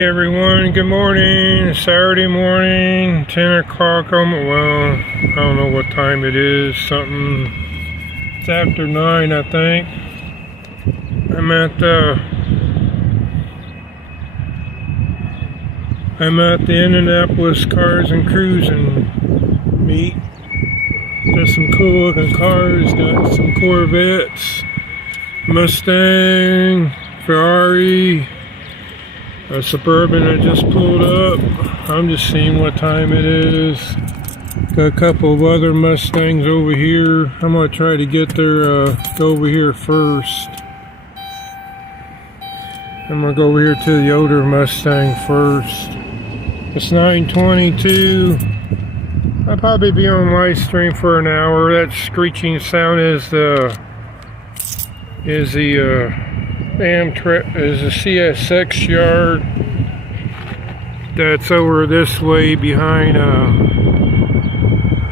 Hey everyone, good morning. Saturday morning, 10 o'clock. Well, I don't know what time it is. It's after 9, I think. I'm at the Indianapolis Cars and Cruising meet. Got some cool looking cars. Got some Corvettes, Mustang, Ferrari. A Suburban I just pulled up. I'm just seeing what time it is. Got a couple of other Mustangs over here. I'm gonna try to get there, go over here first. I'm gonna go over here to the older Mustang first. It's 9:22. I'll probably be on live stream for an hour. That screeching sound is the CSX yard that's over this way behind.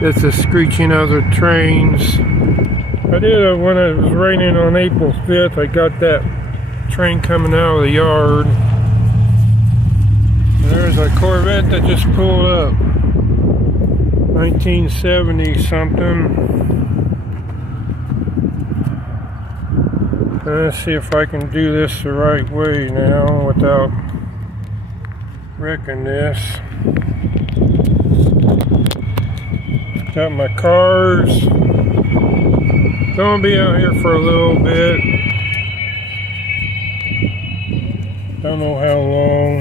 It's the screeching of the trains. I did when it was raining on April 5th. I got that train coming out of the yard. And there's a Corvette that just pulled up. 1970 something. Let's see if I can do this the right way now without wrecking this. Got my cars. Gonna be out here for a little bit. Don't know how long.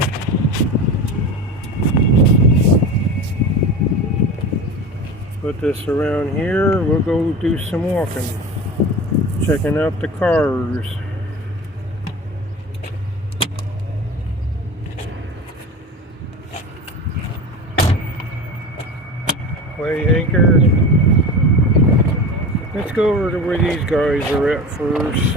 Put this around here. We'll go do some walking. Checking out the cars. Weigh anchor. Let's go over to where these guys are at first.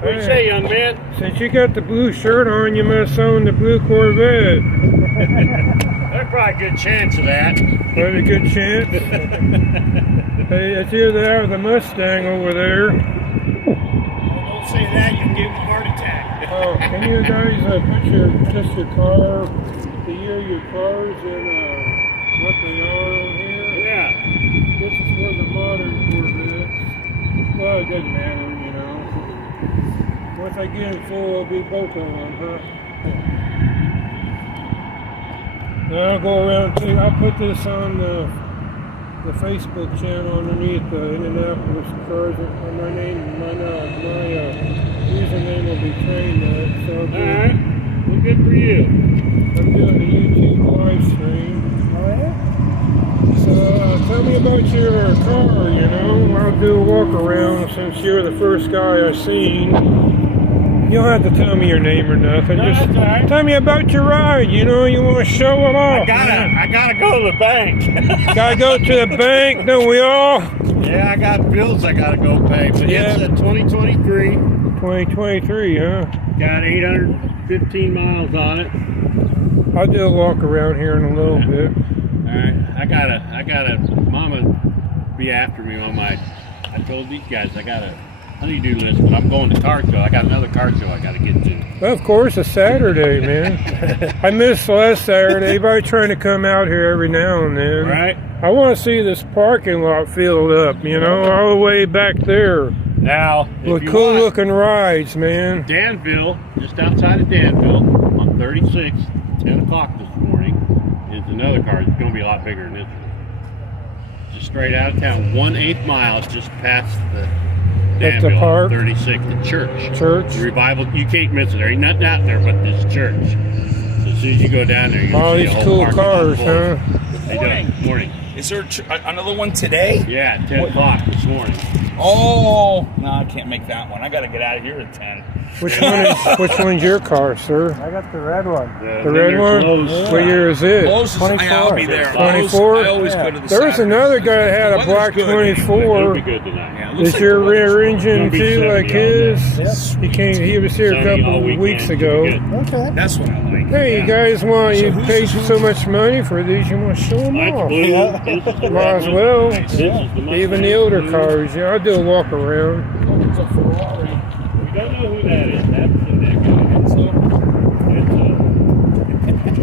What do you say, young man? Since you got the blue shirt on, you must own the blue Corvette. There's probably a good chance of that. Probably a good chance. Hey, it's either that or the Mustang over there. Don't say that, you can give him a heart attack. Oh, can you guys put your car, the year of your cars, and what they are on here? Yeah. This is for the modern Corvettes. Well, it doesn't matter, you know. Once I get it full, it'll be both of them, huh? Now I'll go around too. I'll put this on the Facebook channel underneath the Indianapolis Cars. My username will be TrainNut. So alright. Well, good for you. I'm doing a YouTube live stream. Alright. So tell me about your car, you know. I'll do a walk around since you're the first guy I've seen. You don't have to tell me your name or nothing. No, just that's all right. tell me about your ride. You know, you want to show it off. I gotta go to the bank. Gotta go to the bank, don't we all? Yeah, I got bills I gotta go pay. But Yeah. it's a 2023. 2023, huh? Got 815 miles on it. I'll do a walk around here in a little bit. Alright, I gotta, Mama be after me on I told these guys I got a honeydew list, but I'm going to car show. I got another car show I gotta get to. Well, of course, it's Saturday, man. I missed last Saturday. Everybody trying to come out here every now and then. Right. I want to see this parking lot filled up, you know, all the way back there. Now, With cool looking rides, man. Danville, just outside of Danville, on 36, 10 o'clock this morning, is another car. It's going to be a lot bigger than this one. Just straight out of town, 1/8 miles just past the Danville, the park? 36, the church. Church? Revival, you can't miss it. There ain't nothing out there but this church. So as soon as you go down there, you're All going to see these a whole cool parking lot cars, full. huh? Hey, morning. Is there another one today? Yeah, 10 o'clock this morning. Oh, no, I can't make that one. I got to get out of here at 10. Which one's your car, sir? I got the red one. The red one? Lowe's. What year is it? Lowe's is, I'll be there. 24? I always go to the There was Saturdays. another guy that had a black It'll 24. be good tonight. Yeah, it looks Is like your the weather's rear engine gonna be too 70 like all his? day. He was here a 70 all couple of weekend. weeks It'll be ago. good. Okay. That's what I like. Hey, you guys want, So you who's paid this- so much money for these, you want to show them That's off. blue. Yeah. This is the Might red as one. well. This is the Even the Mustang older blue. cars, yeah, I'll do a walk around. It's a Ferrari. We don't know who that is. That's the neck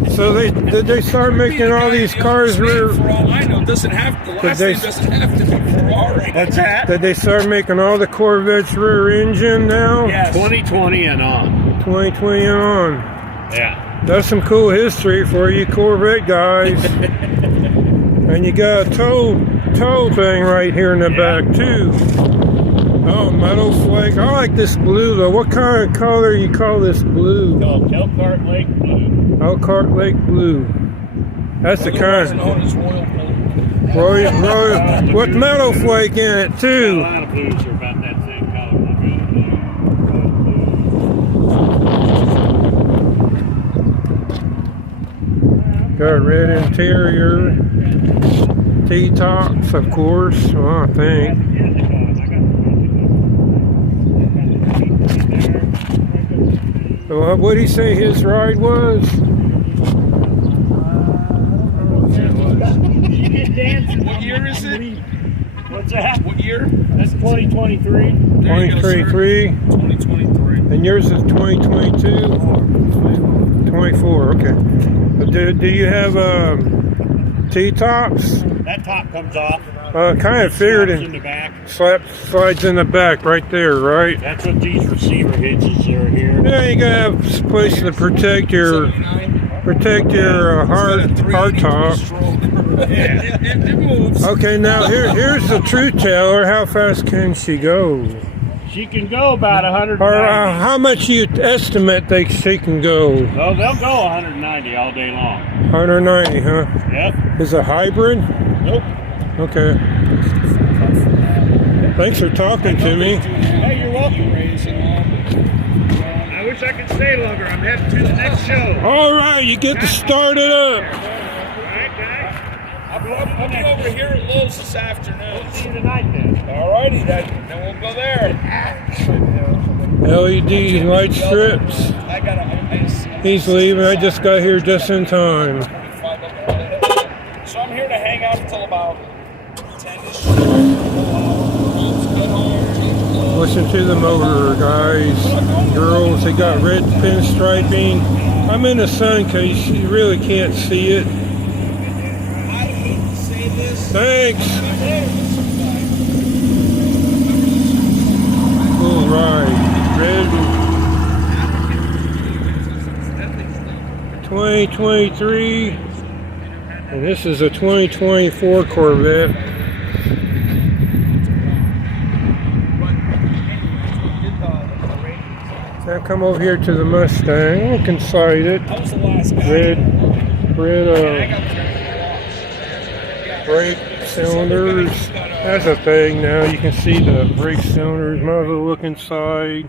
guy. So did they start making all these cars rear? For all I know, doesn't have the last they- name doesn't have to be Ferrari. What's that? Did they start making all the Corvettes rear engine now? Yes. 2020 and on. 2020 and on. Yeah. That's some cool history for you Corvette guys. And you got a tow thing right here in the back too. Oh, metal flake. I like this blue though. What kind of color you call this blue? Called Elkhart Lake Blue. Elkhart Lake blue. That's the Otherwise kind. known as Royal Blue. Royal, with metal flake in it A too. lot of blues are about that same color. Got red interior. T-tops, of course. Well, I think. Well, what did he say his ride was? What year is it? What's that? What year? That's 2023. There you go, sir. 2023. 2023. And yours is 2022? 24, okay. Do you have T-tops? That top comes off. Kind of figured Snaps in it. the back. Slides in the back right there, right? That's what these receiver hitches are here. Yeah, you gotta have a place to protect your 79. hard top. It moves. Okay, now here's the truth teller. How fast can she go? She can go about 190. Or how much you estimate she can go? Oh, they'll go 190 all day long. 190, huh? Yep. Is it hybrid? Nope. Okay. Thanks for talking to me. Hey, you're welcome. I wish I could stay longer. I'm heading to the next show. All right, you get to start it up. All right, guys. I'll be over here at Lowe's this afternoon. See you tonight then. All righty, then we'll go there. LED light strips. I got He's leaving. I just got here just in time. So I'm here to hang out until about 10ish. Listen to the motor, guys, girls. They got red pinstriping. I'm in the sun because you really can't see it. Thanks. Cool ride. Red 2023. And this is a 2024 Corvette. Now come over here to the Mustang. Look inside it. I was the last guy. Red brake cylinders. That's a thing now. You can see the brake cylinders. Might as well look inside.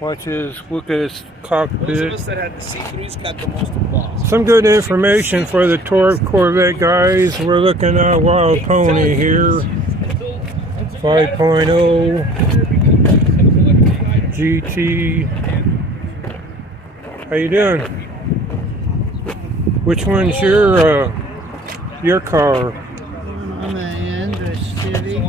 Look at his Those of cockpit. us that had the see-throughs got the most applause. Some good information for the Corvette guys. We're looking at a Wild Pony here. 5.0 GT. How you doing? Which one's your car? On the end, the Chevy.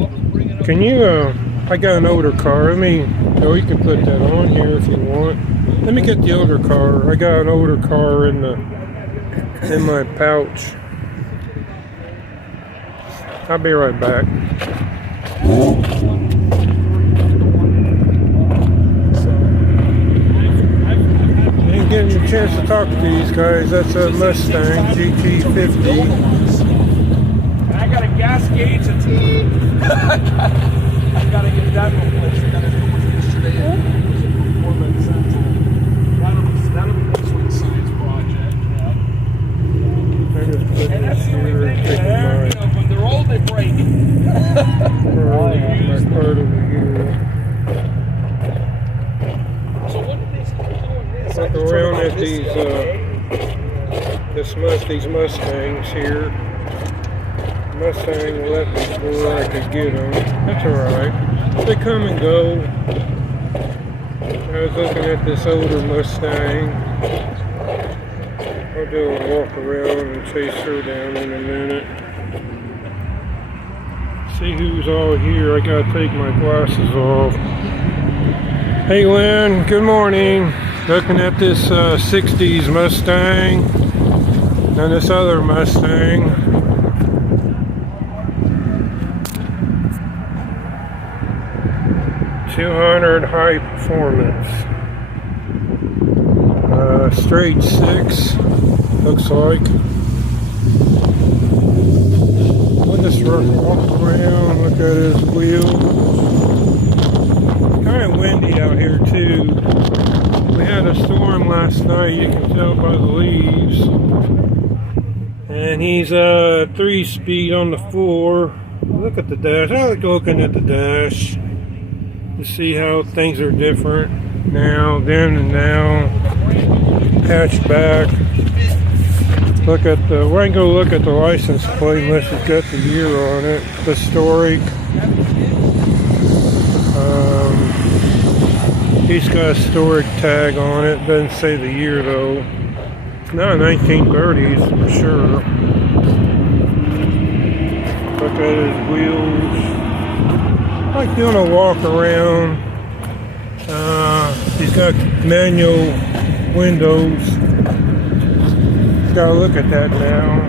Can you? I got an older car. I mean, oh, you can put that on here if you want. Let me get the older car. I got an older car in my pouch. I'll be right back. Didn't get a chance to talk to these guys. That's a Mustang GT50. And I got a gas gauge that's I gotta get that replaced. I gotta do one yesterday. That'll be this week's science project. Yeah. There's put this here and taking my, When they're old, they break. my cart over here. So what are these guys doing this? Look around at these Mustangs here. Mustang left before I could get them. That's alright. They come and go. I was looking at this older Mustang. I'll do a walk around and chase her down in a minute. See who's all here. I gotta take my glasses off. Hey Lynn, good morning. Looking at this 60s Mustang and this other Mustang. .200 high performance. Straight 6, looks like. I'll just walk around, look at his wheels. Kind of windy out here too. We had a storm last night, you can tell by the leaves. And he's 3-speed on the floor. Look at the dash. I like looking at the dash to see how things are different now, then and now. Patched back. Look at the, well, I can go look at the license plate unless it's got the year on it. Historic. He's got a historic tag on it. Doesn't say the year though. It's not 1930s for sure. Look at his wheels. I like doing a walk around. He's got manual windows. Gotta look at that now.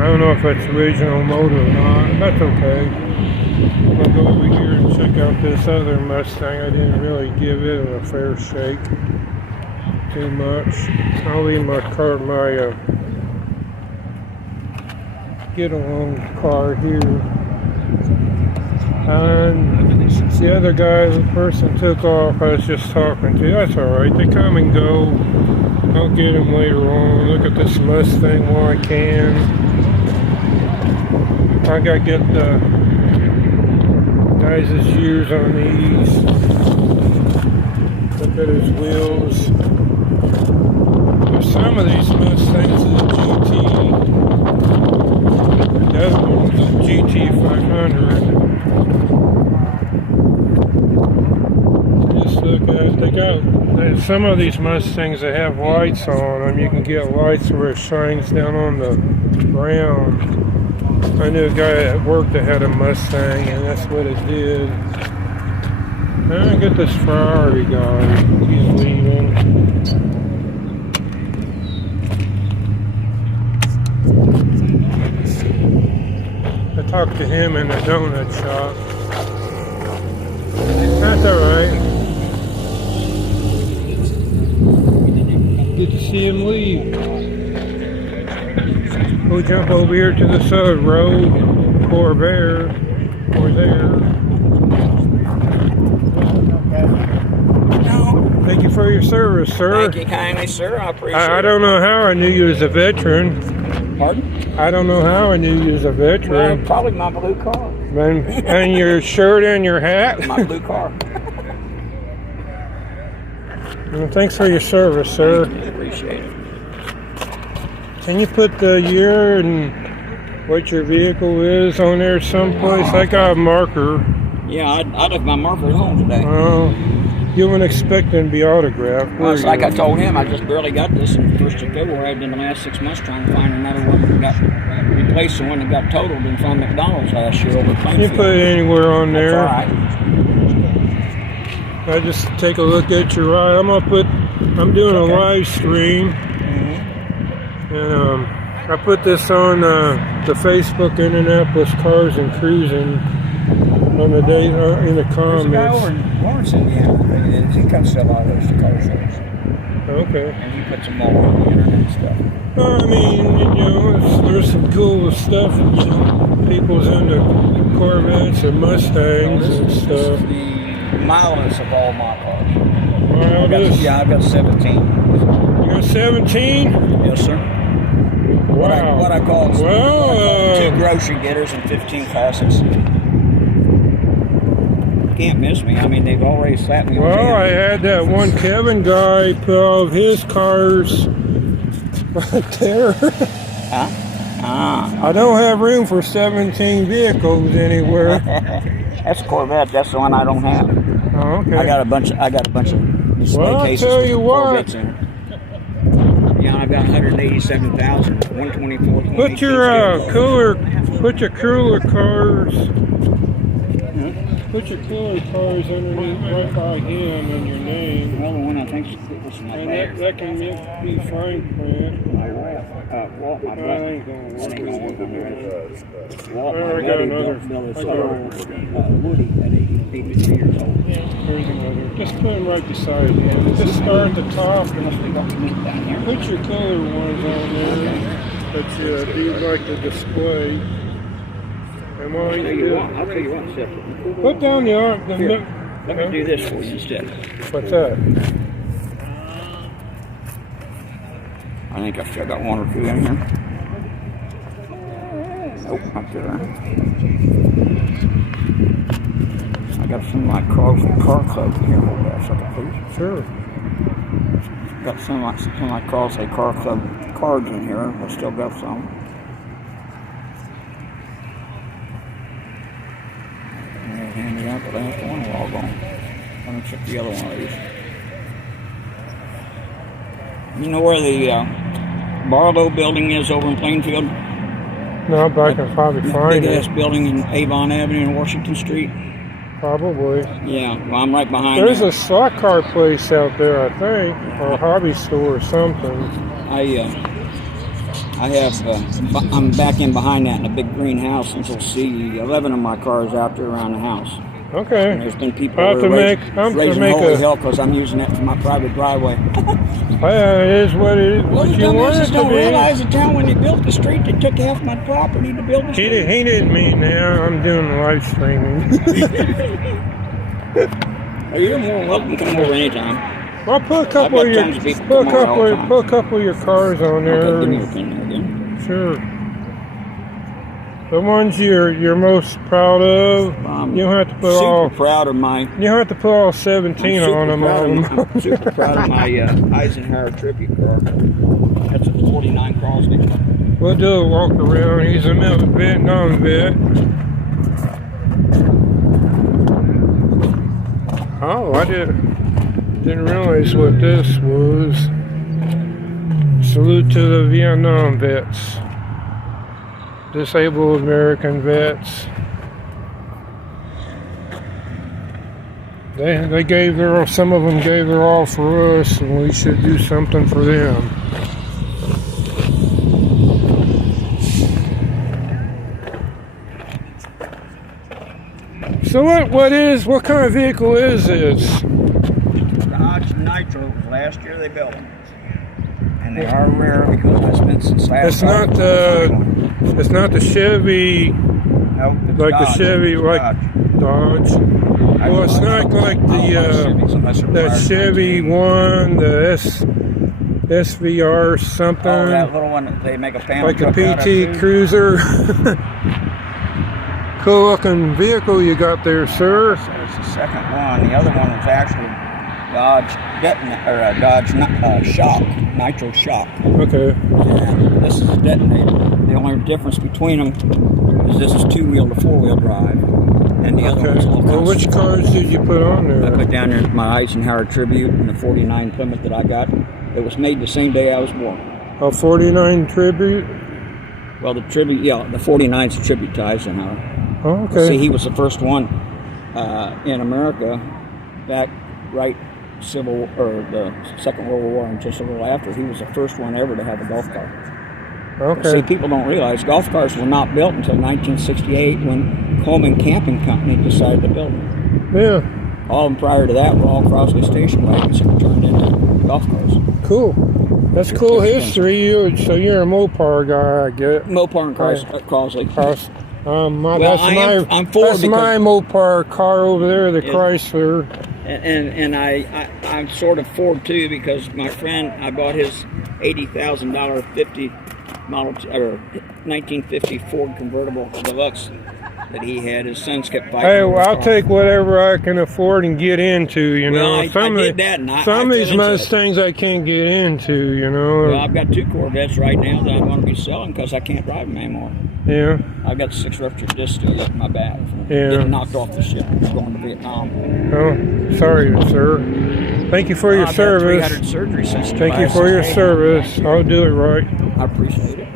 I don't know if that's original motor or not. That's okay. I'll go over here and check out this other Mustang. I didn't really give it a fair shake too much. I'll leave my car, my get along car here. And the other guy, the person took off, I was just talking to. That's alright, they come and go. I'll get them later on. Look at this Mustang while I can. I gotta get the guys' years on these. Look at his wheels. There's some of these Mustangs is a GT. The other one's a GT 500. Just look at, they got some of these Mustangs that have lights on them. You can get lights where it shines down on the ground. I knew a guy at work that had a Mustang, and that's what it did. Now I get this Ferrari guy. He's leaving. I talked to him in the donut shop. That's alright. Good to see him leave. We'll jump over here to this other road. Corvair. Or there. Thank you for your service, sir. Thank you kindly, sir. I appreciate it. I don't know how I knew you was a veteran. Pardon? I don't know how I knew you was a veteran. Well, probably my blue car. And your shirt and your hat. My blue car. Well, thanks for your service, sir. Thank you. Appreciate it. Can you put the year and what your vehicle is on there someplace? I got a marker. Yeah, I left my marker at home today. You weren't expecting to be autographed, were you? Like I told him, I just barely got this in first to February. I've been the last 6 months trying to find another one that got replaced, the one that got totaled in front of McDonald's last year over Plainfield. You put it anywhere on there. That's all right. I just take a look at your ride. I'm doing a live stream. And I put this on the Facebook Indianapolis Cars and Cruising on the day in the comments. There's a guy over in Lawrence, Indiana. He comes to a lot of those car shows. Okay. And he puts them all on the internet and stuff. Well, I mean, you know, there's some cool stuff. You know, people's into Corvettes and Mustangs and stuff. The mildest of all my cars. Well, I've got 17. You You're 17? Yes, sir. Wow. What I call Well, 2 grocery getters and 15 classics. Can't miss me. I mean, they've already slapped me on the well, I hand. had that one Kevin guy put all of his cars right there. Huh? Ah. I don't have room for 17 vehicles anywhere. That's a Corvette. That's the one I don't have. Oh, okay. I got a bunch of display Well, I'll cases tell with you Corvettes what. in it. Yeah, I've got 187,000, 124. Put your cooler cars. Put your cooler cars underneath right by him and your name. Well, the one I think is my And bag. that can be fine print. Walt, my That brother. ain't gonna That ain't work. gonna work on yours. Walt, I my got buddy, another. built his I got old Woody at 83 years old. Here's another. Just put them right beside him. Just start at the top and Must be got meat down here. put your cooler ones on there that you do like to display. And while I'll you tell do you what, Seth. put down the arm. Here, let me do this for you instead. What's that? I think I've still got 1 or 2 in here. Nope, not there. I got some of my car club here. Hold that a second, please. Sure. Got some of my car club cards in here. I still got some. Hand me out, but I have one while gone. Let me check the other one of these. You know where the Barlow building is over in Plainfield? No, but I can probably find Big ass it. building in Avon Avenue and Washington Street. Probably. Yeah, well, I'm right behind There's there. a slot car place out there, I think, or a hobby store or something. I'm back in behind that in a big green house, and you'll see 11 of my cars out there around the house. Okay. And there's been people I'll have who to are make holy a. hell because I'm using that for my private driveway. It is what it is. Well, What the you want it dumbasses to don't be. realize the town when they built the street, they took half my property to build the street. He didn't mean that. I'm doing the live streaming. You're more than welcome to come over anytime. I'll put a couple I've of got your tons of people come over all the time. put a couple of your cars on Okay, there. give me your pen there again. Sure. The ones you're most proud of. You don't have to put all. Super proud of my. You don't have to put all 17 on them. I'm super proud of my Eisenhower tribute car. That's a 49 Crosby. We'll do a walk around. He's a Vietnam vet. Oh, I didn't realize what this was. Salute to the Vietnam vets. Disabled American vets. They gave some of them gave their all for us, and we should do something for them. So what kind of vehicle is this? Dodge Nitro. Last year they built them. And they are rare because I spent since last It's not the Chevy, nope, it's like Dodge. the Chevy, It's like Dodge. Dodge. Well, it's not like that Chevy one, the SVR something, Oh, that little one that they make a family like a truck out of, PT too. Cruiser. Cool looking vehicle you got there, sir. That's the second one. The other one was actually Dodge Shock, Nitro Shock. Okay. And this is a detonator. The only difference between them is this is 2-wheel to 4-wheel drive, and the other one's a little Well, which cars did you put on I there? put down there my Eisenhower Tribute and the 49 Plymouth that I got. It was made the same day I was born. A 49 Tribute? Well, the Tribute, yeah, the 49's a tribute to Eisenhower. Oh, okay. See, he was the first one in America back right the Second World War and just a little after. He was the first one ever to have a golf cart. Okay. See, people don't realize golf carts were not built until 1968 when Coleman Camping Company decided to build them. Yeah. All of them prior to that were all Crosby station wagons that were turned into golf carts. Cool. That's cool history. So you're a Mopar guy, I get. Mopar and Crosby. I'm for my Mopar car over there, the Chrysler. And I'm sort of Ford too because my friend, I bought his $80,000 1950 Ford convertible deluxe that he had. His sons kept fighting. Hey, over well, I'll car. take whatever I can afford and get into, you Well, know. I did that, and I some of these fell into it. Mustangs I can't get into, you know. Well, I've got 2 Corvettes right now that I'm going to be selling because I can't drive them anymore. Yeah. I've got 6 ruptured discs still up in my back. Yeah. Getting knocked off the ship going to Vietnam. Oh, sorry, sir. Thank you for your I've service. had 300 surgeries since Thank you for your service. I'll do it right. I appreciate it.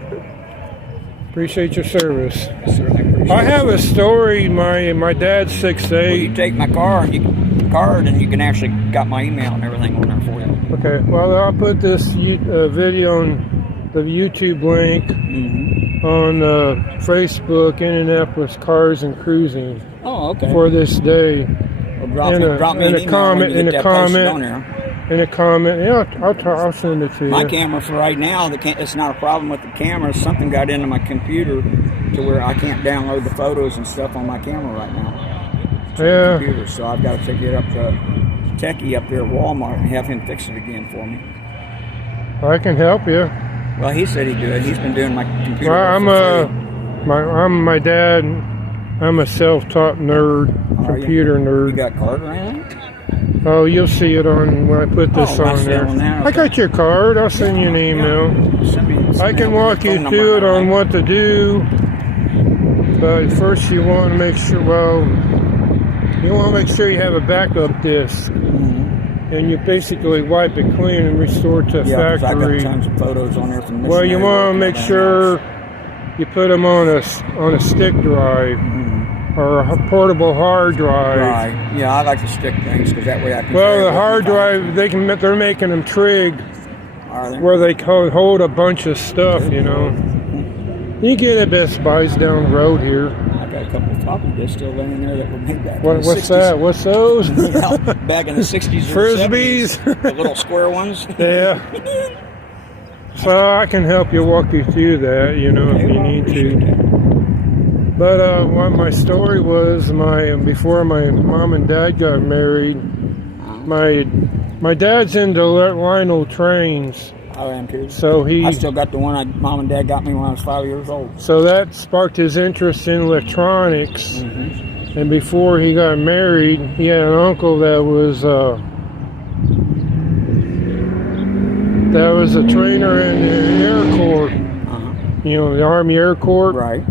Appreciate your service. Yes, sir, I appreciate I have it. a story. My dad's Well, 6'8". you take my car and you can actually got my email and everything on there for you. Okay, well, I'll put this video on the YouTube link on Facebook, Indianapolis Cars and Cruising Oh, okay. for this day. Well, drop me in an a email comment, when you in get a that posted on comment, there. in a comment. Yeah, I'll send it to you. My camera for right now, it's not a problem with the camera. Something got into my computer to where I can't download the photos and stuff on my camera right now. Yeah. Computer, so I've got to take it up to Techie up there at Walmart and have him fix it again for me. I can help you. Well, he said he'd do it. He's been doing my computer. Well, work for free. I'm my dad. I'm a self-taught nerd, Are you? computer You nerd. got card or anything? Oh, you'll see it on when I put this Oh, I on see it there. on there, I okay. got your card. I'll send you an email. Send me I can your walk you phone through it number. on what to do, but first you want to make sure. Well, you want to make sure you have a backup disk, and you basically wipe it clean and restore it to Yeah, 'cause I factory. got tons of photos on there from Well, you missionary want work to and make everything sure else. you put them on a stick drive or a portable hard drive. Right. Yeah, I like to stick things because that way I can. Well, carry it the with me hard if I- drive they're making them trig Are they? where they hold a bunch of stuff, you know. You can get at Best Buys down the road here. I got a couple of floppy disks still laying there that were made back in What's the 60s. that? What's those? Yeah, back in the 60s or Frisbees? 70s. The little square ones. Yeah. So I can help you walk you through that, you know, if you need to. But what my story was, before my mom and dad got married, my dad's into Lionel trains, I am too. so I still got the one mom and dad got me when I was 5 years old. so that sparked his interest in electronics. And before he got married, he had an uncle that was a trainer in the Air Corps, you know, the Army Air Corps. Right.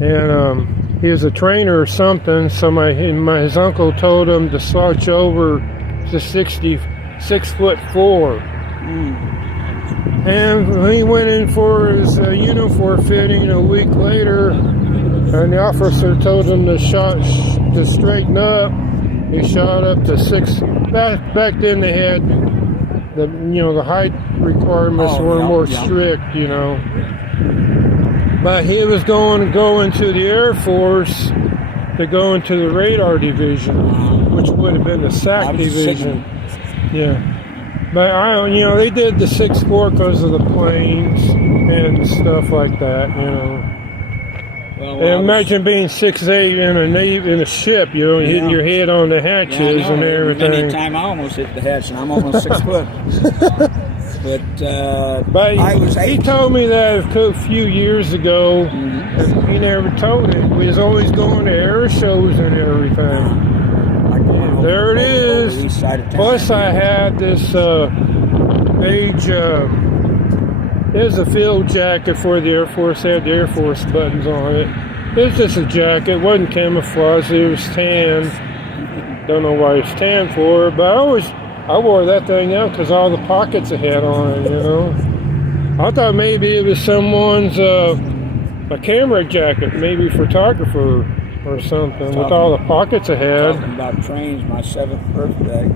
And he was a trainer or something, so his uncle told him to slouch over to 6'4". And he went in for his uniform fitting a week later, and the officer told him to straighten up. He shot up to 6. Back then they had the height requirements were more strict, you know. But he was going to go into the Air Force to go into the radar division, which would have been the SAC division. Yeah. But they did the 6'4" because of the planes and stuff like that, you know. Well, And imagine being 6'8" in a ship, you know, hitting your head on the hatches and everything. Many time I almost hit the hatch, and I'm almost 6 foot. But I was 8. He told me that a few years ago, and he never told it. We was always going to air shows and everything. There it is. Plus, I had this beige. There's a field jacket for the Air Force. They had the Air Force buttons on it. It was just a jacket. It wasn't camouflage. It was tan. Don't know why it's tan for, but I wore that thing out because all the pockets it had on it, you know. I thought maybe it was someone's a camera jacket, maybe photographer or something, with all the pockets it had. Talking about trains, my 7th birthday,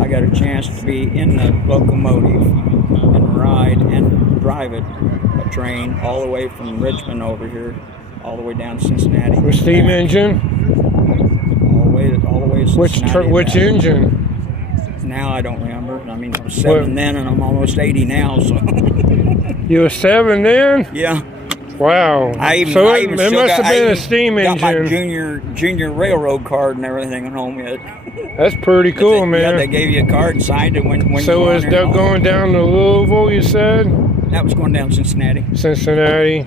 I got a chance to be in the locomotive and ride and drive it, a train, all the way from Richmond over here, all the way down to Cincinnati. With steam engine? All the way to Cincinnati. Which engine? Now I don't remember. I mean, I was 7 then, and I'm almost 80 now, so. You were 7 then? Yeah. Wow. I even it still must got, have been I a steam even got my engine. junior railroad card and everything at home yet. That's pretty cool, man. Yeah, they gave you a card and signed it when you So were is on there that and all. going down to Louisville, you said? That was going down Cincinnati. Cincinnati.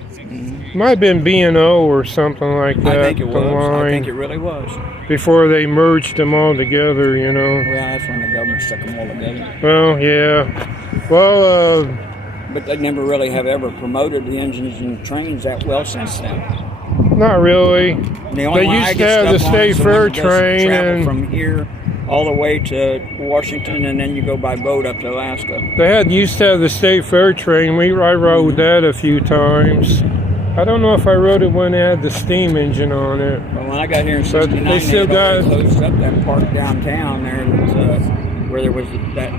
Might have been B&O or something like that. I think it the was. I line, think it really was. before they merged them all together, you know. Well, that's when the government stuck them all together. Well, yeah. Well, But they never really have ever promoted the engines and trains that well since then. not really. The only They one used I to get have the stuff on State is the Fair one that does train travel and- from here all the way to Washington, and then you go by boat up to Alaska. They used to have the State Fair train. I rode that a few times. I don't know if I rode it when they had the steam engine on it. But when I got here in But '69, they still they got- closed up that park downtown there, where there was that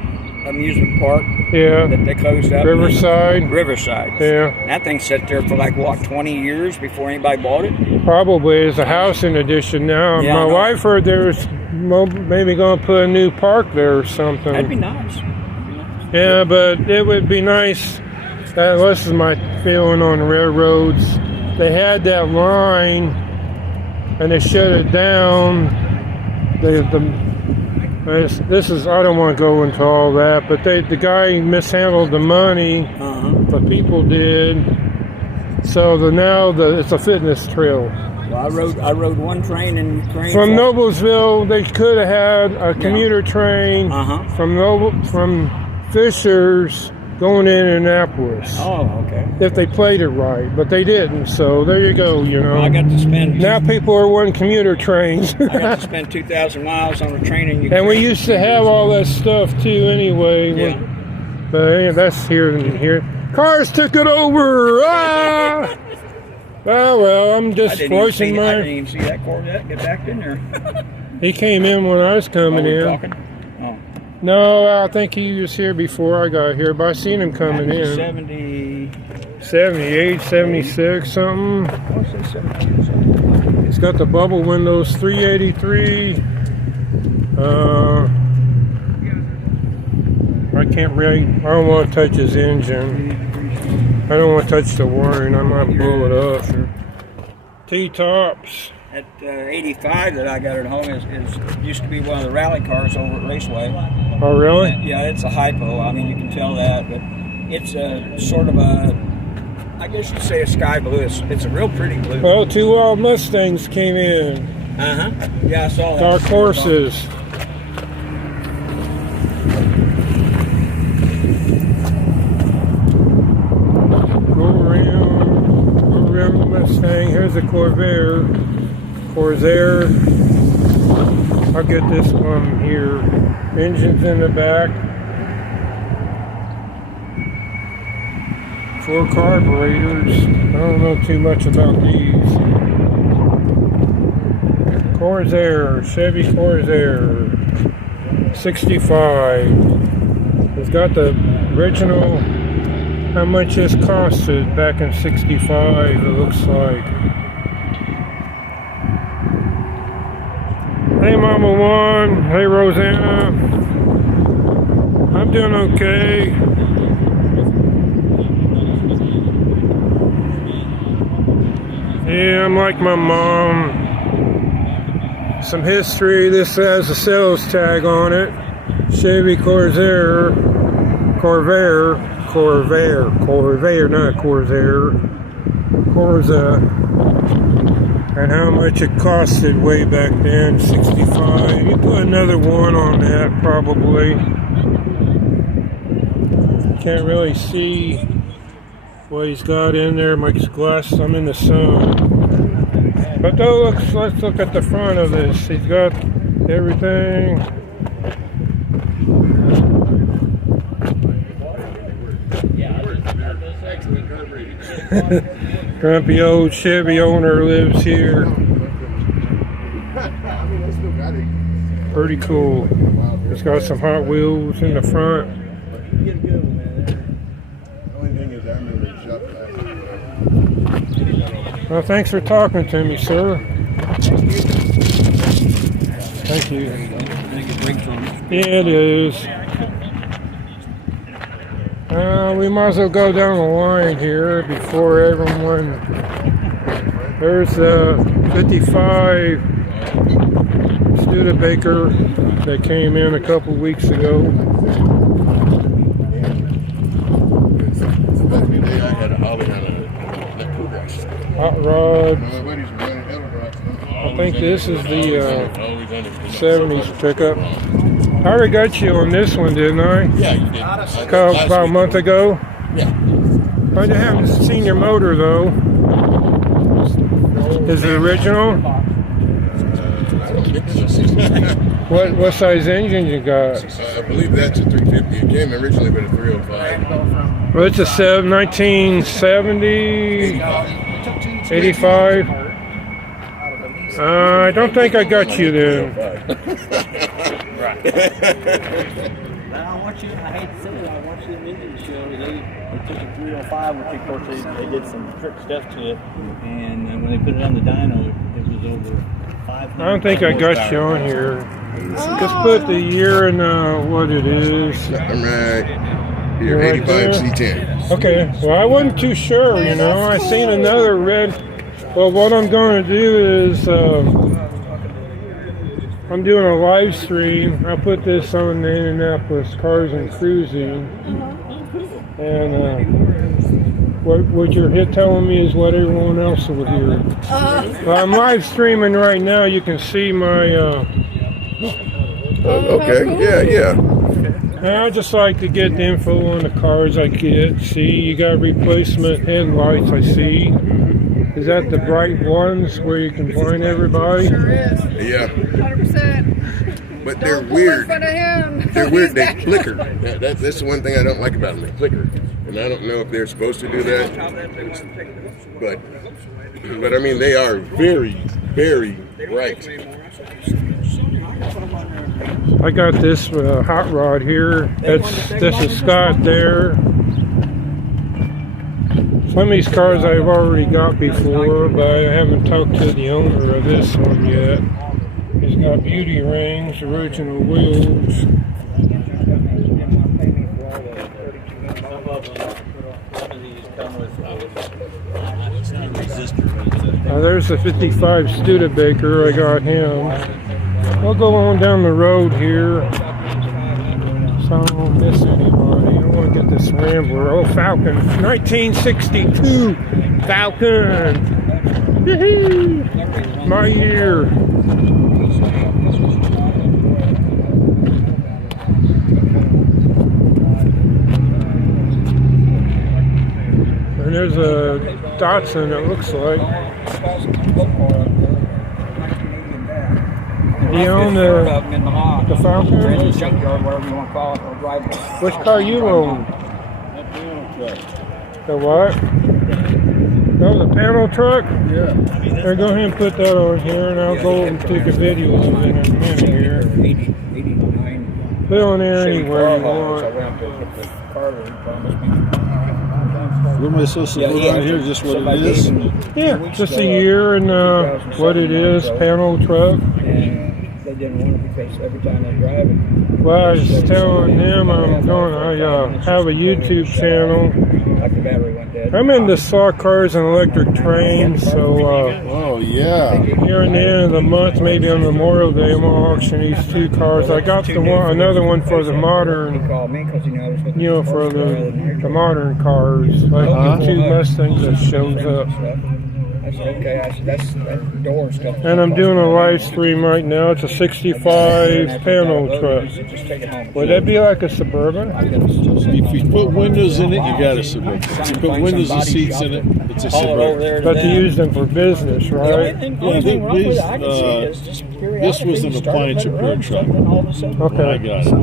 amusement park Yeah. that they closed up. Riverside. Riverside. Yeah. That thing sat there for like, what, 20 years before anybody bought it? Probably is a housing addition now. Yeah, I My know. wife heard there's maybe going to put a new park there or something. That'd be nice. Yeah, but it would be nice. This is my feeling on railroads. They had that line, and they shut it down. This is. I don't want to go into all that, but the guy mishandled the money. Uh-huh. The people did. So it's a fitness trail. Well, I rode one train in Ukraine. From Noblesville, they could have had a commuter train Uh-huh. from Fishers going to Indianapolis. Oh, okay. If they played it right, but they didn't. So there you go. You know. Well, I got to spend. Now people are wanting commuter trains. I got to spend 2,000 miles on a train in Ukraine. And we used to have all that stuff too anyway. Yeah. But yeah, that's here and here. Cars took it over. Ah! Well, I'm I just didn't even voicing see- I didn't my... even see that Corvette get back in there. He came in when I was coming While we're in. talking? Oh. No, I think he was here before I got here, but I seen him coming in. 70. 78, 76, something. What's that, 70? It's got the bubble windows, 383. I can't really, I don't want to touch his engine. I don't want to touch the wiring, I might blow it up. T-tops. That 85 that I got at home is used to be one of the rally cars over at Raceway. Oh, really? Yeah, it's a hypo. I mean, you can tell that, but it's a sort of a, I guess you'd say a sky blue. It's a real pretty blue. Well, 2 Wild Mustangs came in. Uh-huh. Yeah, I saw that. Dark horses. Go around the Mustang. Here's a Corvair. I'll get this one here. Engines in the back. 4 carburetors. I don't know too much about these. Corsair, Chevy Corsair, 65. It's got the original, how much this costed back in 65, it looks like. Hey Mama One, hey Rosanna. I'm doing okay. Yeah, I'm like my mom. Some history. This has a sales tag on it. Chevy Corvair, not Corsair. Corsa. And how much it costed way back then, 65. You put another one on that, probably. Can't really see what he's got in there. My glasses, I'm in the sun. But though, let's look at the front of this. He's got everything. Grumpy old Chevy owner lives here. Pretty cool. It's got some Hot Wheels in the front. Well, thanks for talking to me, sir. Thank you. Yeah, it is. We might as well go down the line here before everyone. There's 55 Studebaker that came in a couple weeks ago. Hot rod. I think this is the 70s pickup. I already got you on this one, didn't I? Yeah, you did. About a month ago. Yeah. I haven't seen your motor though. Is it original? What size engine you got? I believe that's a 350. It came originally with a 305. Well, it's a 1970, 85. I don't think I got you then. I want you. I hate to say it. I watched the Indian show. They took a 305, which of course they did some trick stuff to it, and when they put it on the dyno, it was over 500. I don't think I got you on here. Just put the year and what it is. I'm right here, Right 85 there. C10. Okay. Well, I wasn't too sure. You know, I seen another red. Well, what I'm going to do is I'm doing a live stream. I'll put this on the Indianapolis Cars and Cruising. And what you're here telling me is what everyone else will hear. Well, I'm live streaming right now. You can see my. Okay, yeah. I just like to get the info on the cars I get. See, you got replacement headlights, I see. Is that the bright ones where you can blind everybody? Sure is. Yeah. 100%. But they're Don't pull weird. in front of him. They're weird. They flicker. That's the one thing I don't like about them. They flicker. And I don't know if they're supposed to do that. But I mean, they are very, very bright. I got this hot rod here. This is Scott there. Some of these cars I've already got before, but I haven't talked to the owner of this one yet. He's got beauty rings, original wheels. There's a 55 Studebaker. I got him. We'll go on down the road here, so I don't miss anybody. I don't want to get this Rambler. Oh, Falcon, 1962 Falcon. Woo-hoo. My year. And there's a Datsun, it looks like. You own the Falcon? Junkyard, whatever you want to call it, or driveway. Which car you own? The what? No, the panel truck? Yeah. Here, go ahead and put that on here, and I'll go and take a video of it in a minute here. 89. Put it on there anywhere you I want. went up there with the car that he promised me. What am I supposed to put on here? Just what it is? Yeah, just a year and what it is, panel truck. And they didn't want it because every time they drive it. Well, I was telling them I have a YouTube channel. Like the battery went dead. I'm into saw cars and electric trains, so Oh, yeah. here and the end of the month, maybe on Memorial Day, I'm gonna auction these two cars. I got another one for the modern, Called me because he knows what for the modern cars, like the two Mustangs that shows up. I said, okay, that's door stuff. And I'm doing a live stream right now. It's a 65 panel truck. Just take it home. Would that be like a Suburban? If you put windows in it, you got a Suburban. If you put windows and seats in it, it's a Suburban. But you use them for business, right? This was an appliance repair truck. Okay. I got it.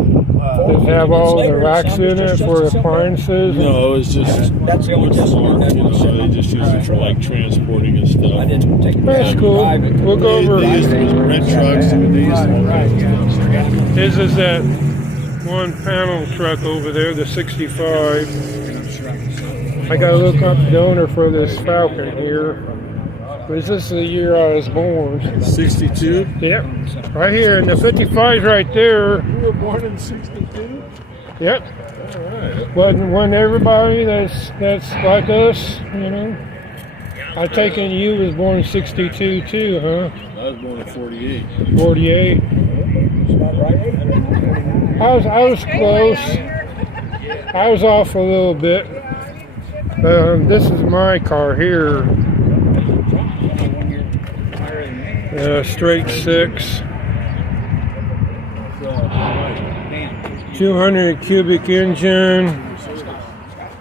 Does it have all the racks in it for appliances? No, it was just That's the only smart. You know, they just use it for like transporting and stuff. I didn't take it. That's cool. We'll go over. They used to rent trucks and they used to all kinds of stuff. His is that one panel truck over there, the 65. I gotta look up the owner for this Falcon here. Is this the year I was born? 62? Yep. Right here, and the 55's right there. You were born in 62? Yep. All right. Wasn't everybody that's like us, you know? I take it you was born in 62 too, huh? I was born in 48. 48. I was close. I was off a little bit. This is my car here. Straight 6. 200 cubic engine.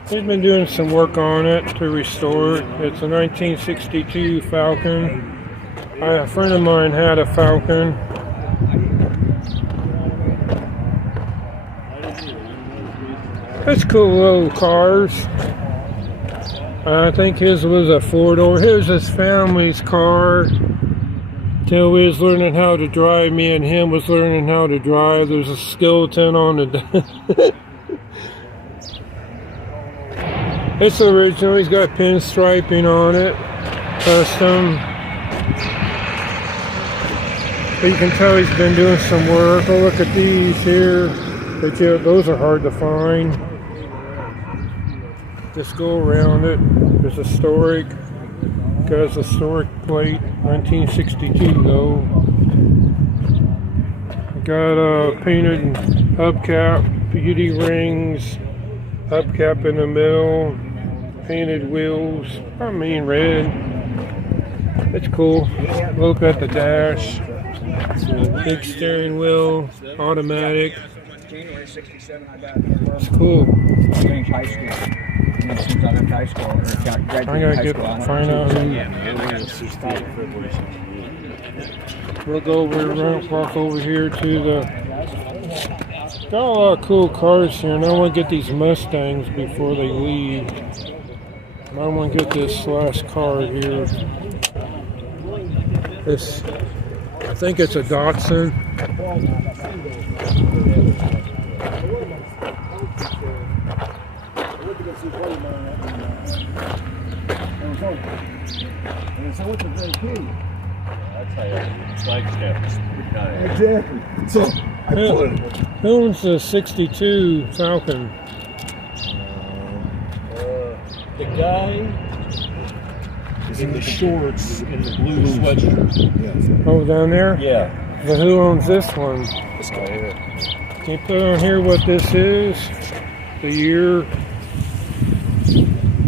They've been doing some work on it to restore it. It's a 1962 Falcon. A friend of mine had a Falcon. That's cool little cars. I think his was a 4-door. Here's his family's car. Till we was learning how to drive. Me and him was learning how to drive. There's a skeleton on the... It's original. He's got pinstriping on it. Custom. But you can tell he's been doing some work. Oh, look at these here. But yeah, those are hard to find. Just go around it. There's a historic. Got a historic plate. 1962 though. Got a painted hubcap. beauty rings. Hubcap in the middle. Painted wheels. I mean red. It's cool. Look at the dash. Big steering wheel. Automatic. January '67, I got here. It's cool. I finished high school. And as soon as I left high school, or graduated I gotta high get school, find out who. We'll go over, walk over here to the. Got a lot of cool cars here, and I want to get these Mustangs before they leave. I want to get this last car here. This, I think it's a Datsun. Exactly. So I put it. Who owns the '62 Falcon? The guy is in the shorts in the blue sweatshirt. Yes. Oh, down there? Yeah. But who owns this one? This guy here. Can you put on here what this is? The year.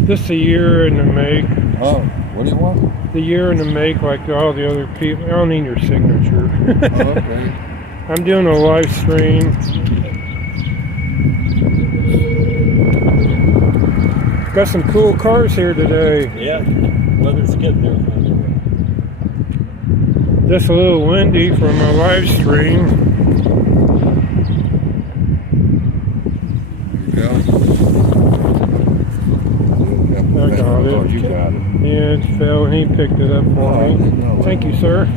Just the year and the make. Oh, what do you want? The year and the make, like all the other people. I don't need your signature. Oh, okay. I'm doing a live stream. Got some cool cars here today. Yeah. Weather's getting there. Just a little windy for my live stream. I got it. You got it. Yeah, it fell and he picked it up for me. Thank you, sir.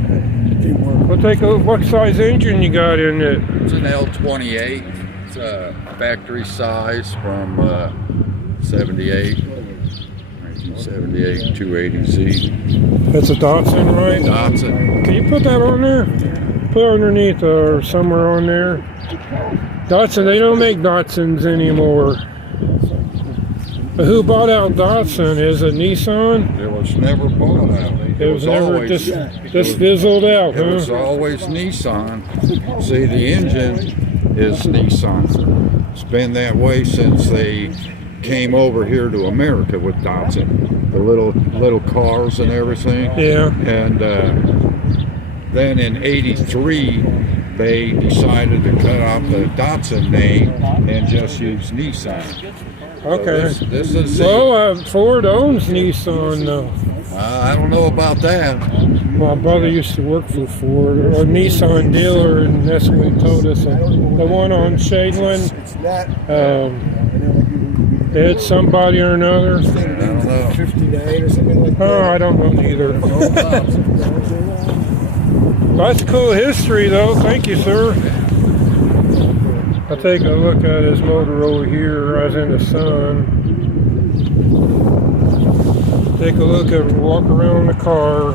We'll take a look. What size engine you got in it? It's an L28. It's a factory size from 78, 1978, 280Z. That's a Datsun, right? Datsun. Can you put that on there? Put it underneath or somewhere on there. Datsun, they don't make Datsuns anymore. But who bought out Datsun? Is it Nissan? It was never bought out. It was never always, just fizzled out, It was huh? always Nissan. See, the engine is Nissan. It's been that way since they came over here to America with Datsun. The little cars and everything. Yeah. And then in '83, they decided to cut out the Datsun name and just use Nissan. Okay. So this is Well, Ford owns Nissan, though. I don't know about that. My brother used to work for Ford, or a Nissan dealer, and that's what he told us. The one on Shadeland, it's somebody or another. I don't know. 59 or something like that. Oh, I don't know neither. That's cool history, though. Thank you, sir. I'll take a look at his motor over here. I was in the sun. Take a look at, walk around the car.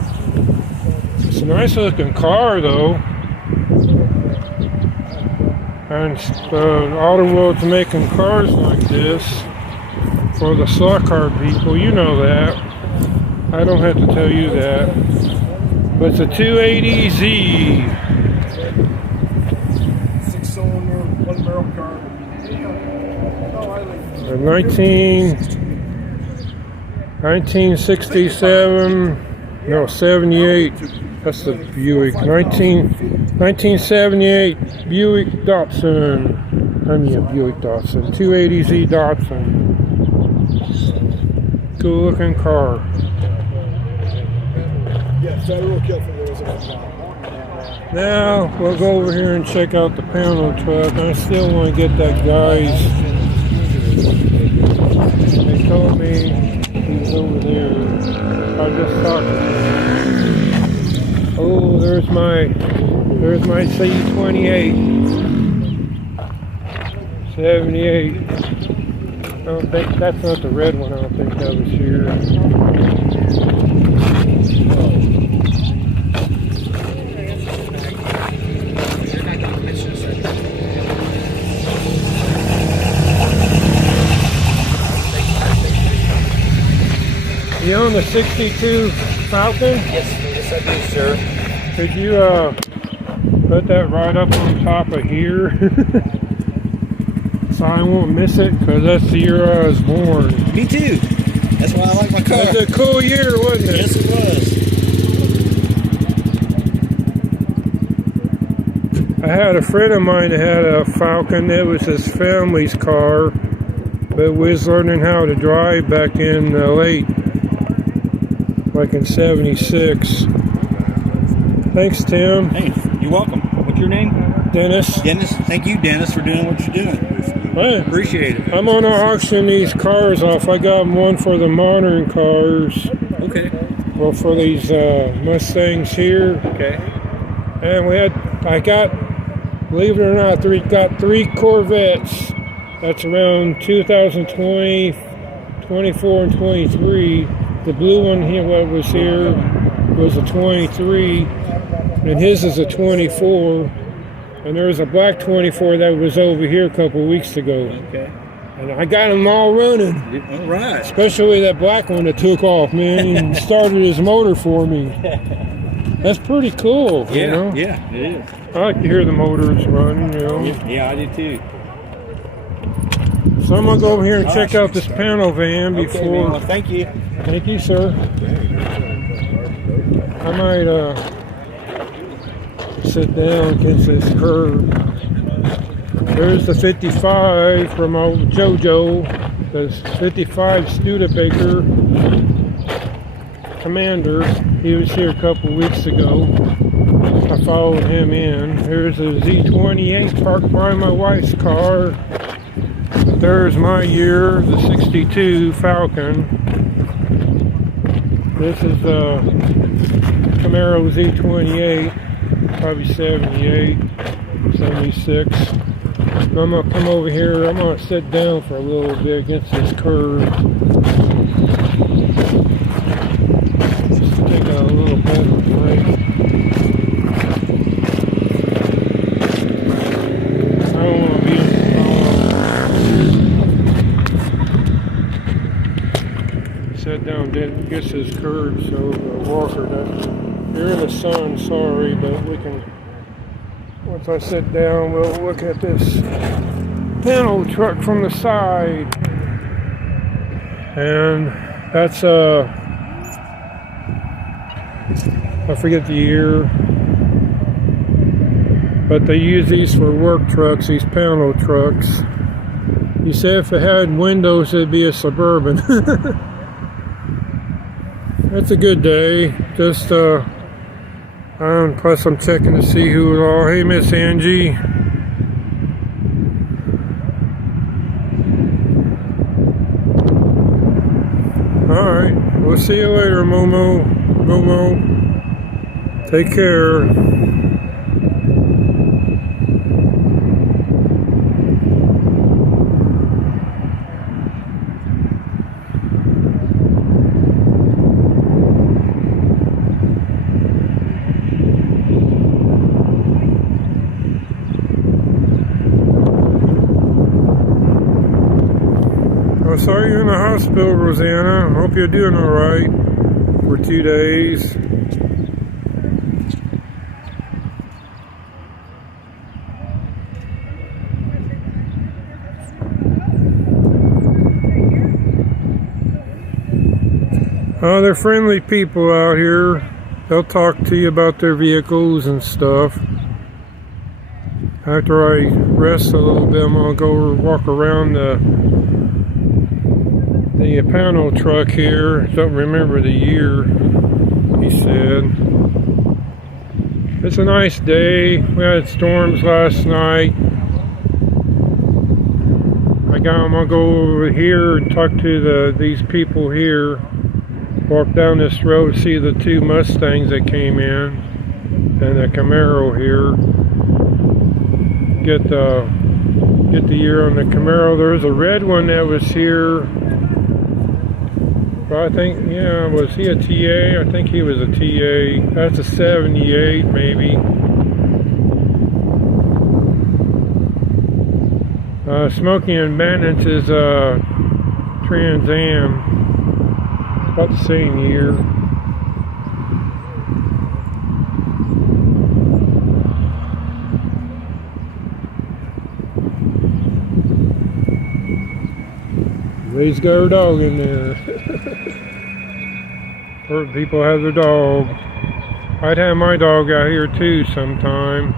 It's a nice looking car, though. And Autoworld's making cars like this for the slot car people. You know that. I don't have to tell you that. But it's a 280Z. 6-cylinder, 1-barrel car. A 1967, no, 78. That's the Buick. 1978 Buick Datsun. I mean, a Buick Datsun. 280Z Datsun. Cool looking car. Now we'll go over here and check out the panel truck. I still want to get that guy's. They told me he's over there. I just talked to him. Oh, there's my C28. 78. I don't think that's not the red one. I don't think that was here. You own the 62 Falcon? Yes, I do, sir. Could you put that right up on top of here? So I won't miss it, because that's the year I was born. Me too. That's why I like my car. It was a cool year, wasn't it? Yes, it was. I had a friend of mine that had a Falcon. It was his family's car, but we was learning how to drive back in late, like in 76. Thanks, Tim. Hey, you're welcome. What's your name? Dennis. Dennis. Thank you, Dennis, for doing what you're doing. Hey, Appreciate it. I'm going to auction these cars off. I got one for the modern cars. Okay. Well, for these Mustangs here. Okay. And believe it or not, got 3 Corvettes. That's around 2020, 24, and 23. The blue one here, what was here, was a 23, and his is a 24. And there was a black 24 that was over here a couple weeks ago. Okay. And I got them all running. All right. Especially that black one that took off, man, and started his motor for me. That's pretty cool, you know? Yeah, it is. I like to hear the motors run, you know. Yeah, I do too. So I'm going to go over here and check out this panel van Okay, before... well, thank you. Thank you, sir. I might sit down against this curb. There's the 55 from old JoJo. The 55 Studebaker Commander. He was here a couple weeks ago. I followed him in. There's a Z28 parked by my wife's car. There's my year, the 62 Falcon. This is a Camaro Z28, probably 78, 76. I'm going to come over here, I'm going to sit down for a little bit against this curb. Just to take a little better light. I don't want to be sit down against this curb, so the walker doesn't. You're in the sun, sorry, but we can. Once I sit down, we'll look at this panel truck from the side, and that's I forget the year, but they use these for work trucks. These panel trucks. You say if it had windows, it'd be a Suburban. It's a good day. Just plus I'm checking to see who it all. Hey, Miss Angie. All right. We'll see you later, Momo. Momo. Take care. the hospital, Rosanna. Hope you're doing all right for 2 days. Oh, they're friendly people out here. They'll talk to you about their vehicles and stuff. After I rest a little bit, I'm gonna go walk around the panel truck here. Don't remember the year, he said. It's a nice day. We had storms last night. I'm gonna go over here and talk to these people here. Walk down this road, see the 2 Mustangs that came in, and the Camaro here. Get the year on the Camaro. There's a red one that was here. I think, yeah, was he a TA? I think he was a TA. That's a 78, maybe. Smokey and Bennett's is a Trans Am. About the same year. Please go dog in there. People have their dog. I'd have my dog out here too sometime.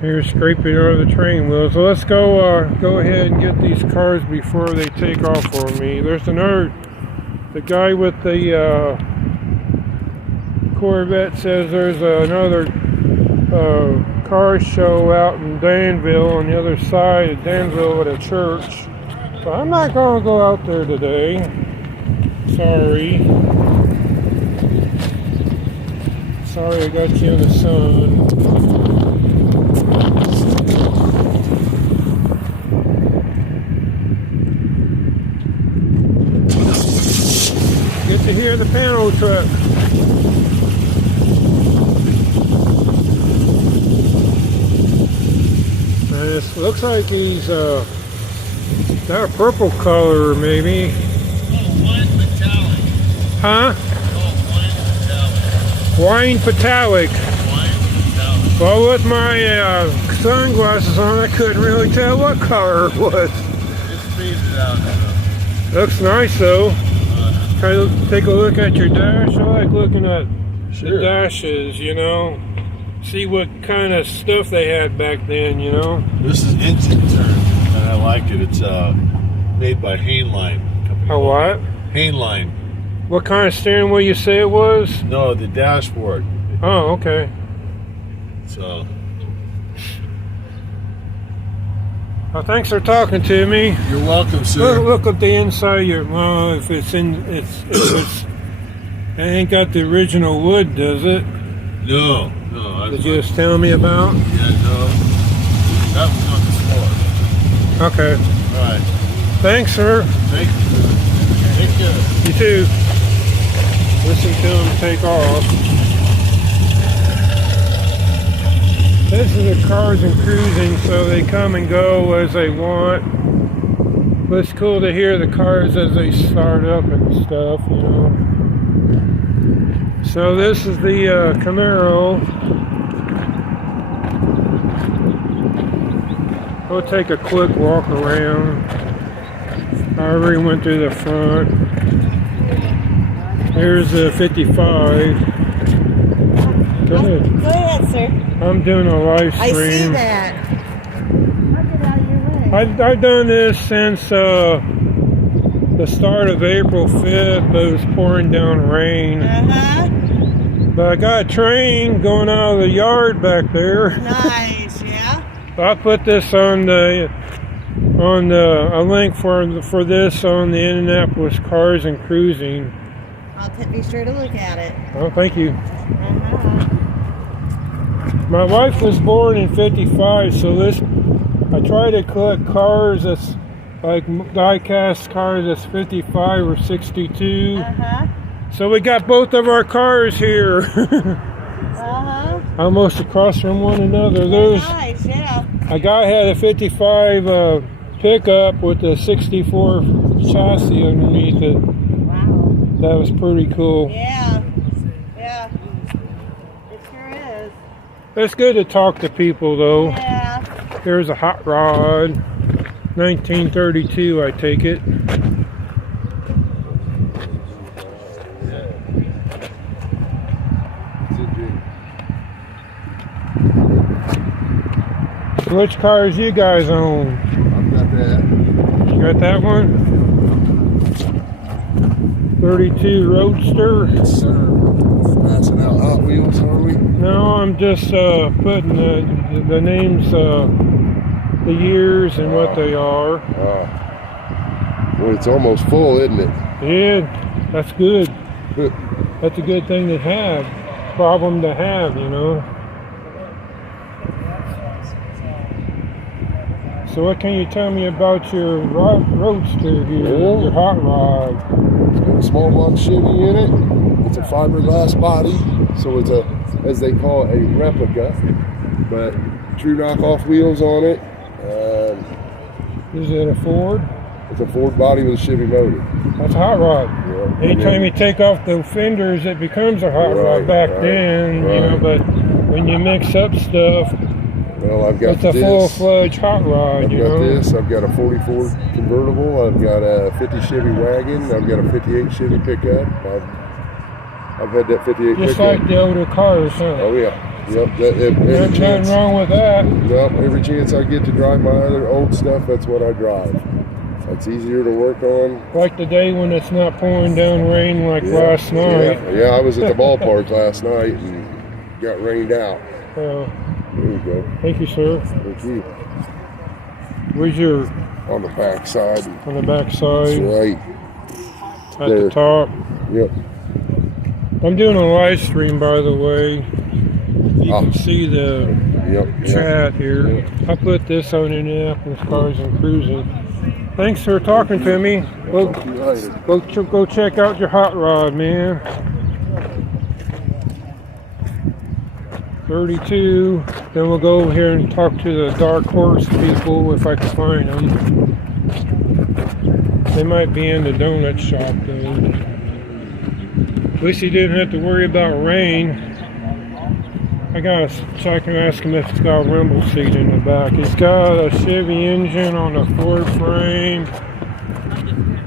Here's scraping over the train wheels. So let's go ahead and get these cars before they take off for me. There's the guy with the Corvette says there's another car show out in Danville on the other side of Danville at a church. So I'm not gonna go out there today. Sorry I got you in the sun. Get to hear the panel truck. And it looks like he's got a purple color, maybe. Wine metallic. Huh? Wine metallic. Wine metallic. Well, with my sunglasses on, I couldn't really tell what color it was. It's faded out now. Looks nice though. Try to take a look at your dash. I like looking at the dashes, you know. See what kind of stuff they had back then, you know. This is engine turn, and I like it. It's made by Hainline Company. A what? Hainline. What kind of steering wheel you say it was? No, the dashboard. Oh, okay. So. Well, thanks for talking to me. You're welcome, sir. Look at the inside of your. Well, if it ain't got the original wood, does it? No. Did you just tell me about? Yeah, no. That was on the floor. Okay. All right. Thanks, sir. Thank you, sir. Take care. You too. Listen to them take off. This is the cars and cruising, so they come and go as they want. But it's cool to hear the cars as they start up and stuff, you know. So this is the Camaro. We'll take a quick walk around. I already went through the front. Here's the 55. Go ahead. Go ahead, sir. I'm doing a live stream. I see that. I'll get out of your way. I've done this since the start of April 5th, but it was pouring down rain. Uh-huh. But I got a train going out of the yard back there. Nice, yeah. I'll put this on a link for this on the Indianapolis Cars and Cruising. I'll be sure to look at it. Oh, thank you. Uh-huh. My wife was born in 55, so I try to collect cars that's like die-cast cars that's 55 or 62. Uh-huh. So we got both of our cars here. Uh-huh. Almost across from one another. There's Nice, yeah. a guy had a 55 pickup with a 64 chassis underneath it. Wow. That was pretty cool. Yeah. Yeah. It sure is. It's good to talk to people though. Yeah. Here's a hot rod. 1932, I take it. Which cars you guys own? I've got that. You got that one? 32 Roadster? Yes, sir. Passing out Hot Wheels, are we? No, I'm just putting the names, the years and what they are. Well, it's almost full, isn't it? Yeah, that's good. That's a good thing to have. Problem to have, you know. So what can you tell me about your Roadster here, your hot rod? It's got a small block Chevy in it. It's a fiberglass body, so it's a, as they call it, a replica, but true knockoff wheels on it. Is it a Ford? It's a Ford body with a Chevy motor. That's a hot rod. Yeah. Anytime you take off the fenders, it becomes a hot rod back then, you know, but when you mix up stuff, well, I've got it's a full-fledged hot rod, I've got this. I've got a 44 convertible. I've got a 50 Chevy wagon. I've got a 58 Chevy pickup. I've had that 58 Just pickup. like the older cars, huh? Oh, yeah. Yep. There's nothing wrong with that. Nope. Every chance I get to drive my other old stuff, that's what I drive. It's easier to work on. Like the day when it's not pouring down rain like last night. Yeah, I was at the ballpark last night and got rained out. There you go. Thank you, sir. Thank you. Where's your... On the back side. On the back side. That's right. At the top. Yep. I'm doing a live stream, by the way. You can see the chat here. I put this on Indianapolis Cars and Cruising. Thanks for talking to me. Go check out your hot rod, man. 32. Then we'll go over here and talk to the Dark Horse people if I can find them. They might be in the donut shop though. At least he didn't have to worry about rain. I can ask him if it's got a rumble seat in the back. He's got a Chevy engine on a Ford frame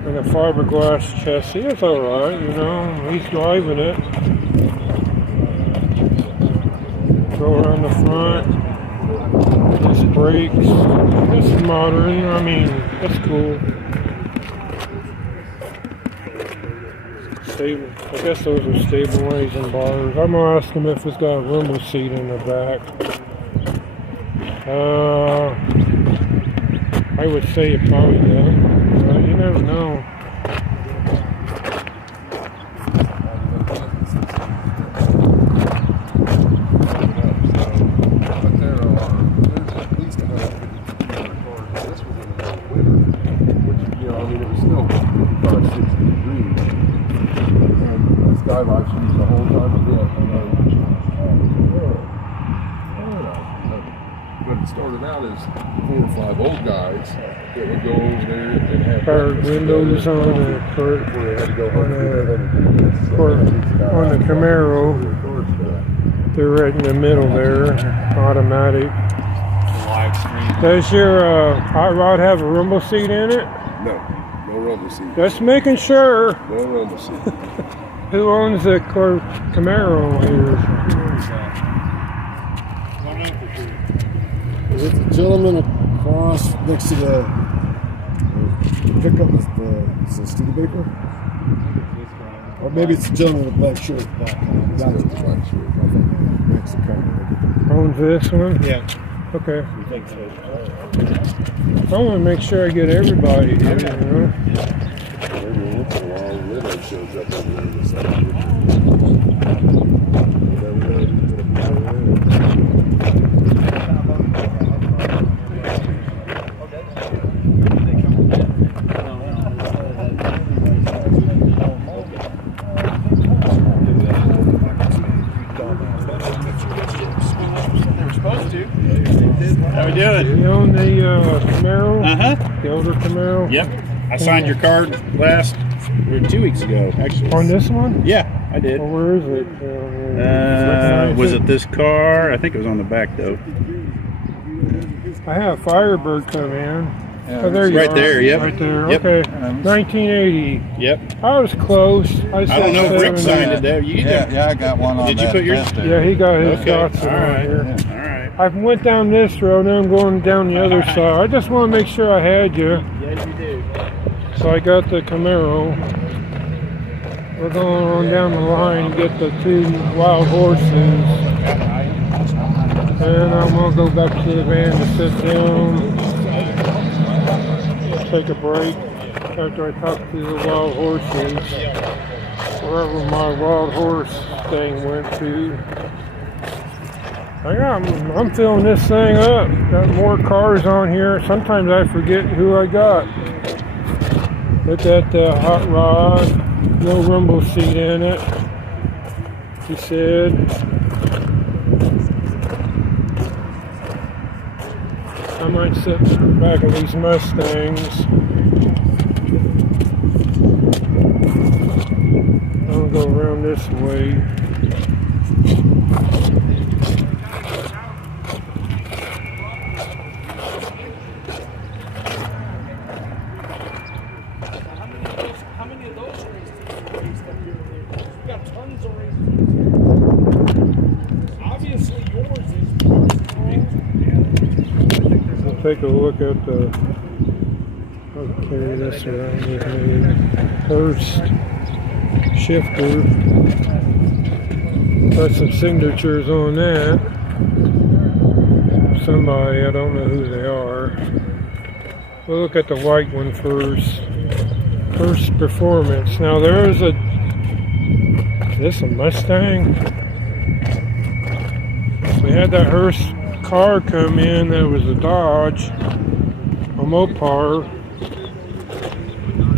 and a fiberglass chassis. It's alright, you know. He's driving it. Go around the front. Disc brakes. That's modern. I mean, that's cool. Stable. I guess those are stabilizing bars. I'm gonna ask him if it's got a rumble seat in the back. I would say it probably does. You never know. I've used the whole time of it. But it started out as 4 or 5 old guys that would go over there and have windows on the Camaro. They're right in the middle there, automatic. Does your hot rod have a rumble seat in it? No rumble seat. Just making sure. No rumble seat. Who owns the Camaro here? It's a gentleman across next to the pickup with the Studebaker. Or maybe it's a gentleman in a black shirt. Owns this one? Yeah. Okay. I want to make sure I get everybody here, you know? Shows up over there. How we doing? You own the Camaro? Uh-huh. the older Camaro? Yep. I signed your card 2 weeks ago, actually. On this one? Yeah, I did. Well, where is it? Was it this car? I think it was on the back, though. I have Firebird come in. Oh, there you Right are. there, yep. Right there, Yep. okay. 1980. Yep. I was close. I don't know if Rick signed it there. You did. Yeah, I got one on Did you that. put yours? test. Yeah, he got his Okay. Datsun All on right. here. All right. I went down this road, now I'm going down the other side. I just want to make sure I had you. Yes, you do. So I got the Camaro. We're going on down the line to get the 2 wild horses. And I'm going to go back to the van to sit down. Take a break after I talk to the wild horses. Wherever my wild horse thing went to. I'm filling this thing up. Got more cars on here. Sometimes I forget who I got. Look at the hot rod. No rumble seat in it. He said. I might sit in the back of these Mustangs. I'll go around this way. How many of those races raced up here? We got tons of races. Obviously, yours is. I'll take a look at the. I'll carry this around with me. First shifter. Got some signatures on that. Somebody, I don't know who they are. We'll look at the white one first. First performance. Now there is a. Is this a Mustang? We had that Hearst car come in that was a Dodge, a Mopar.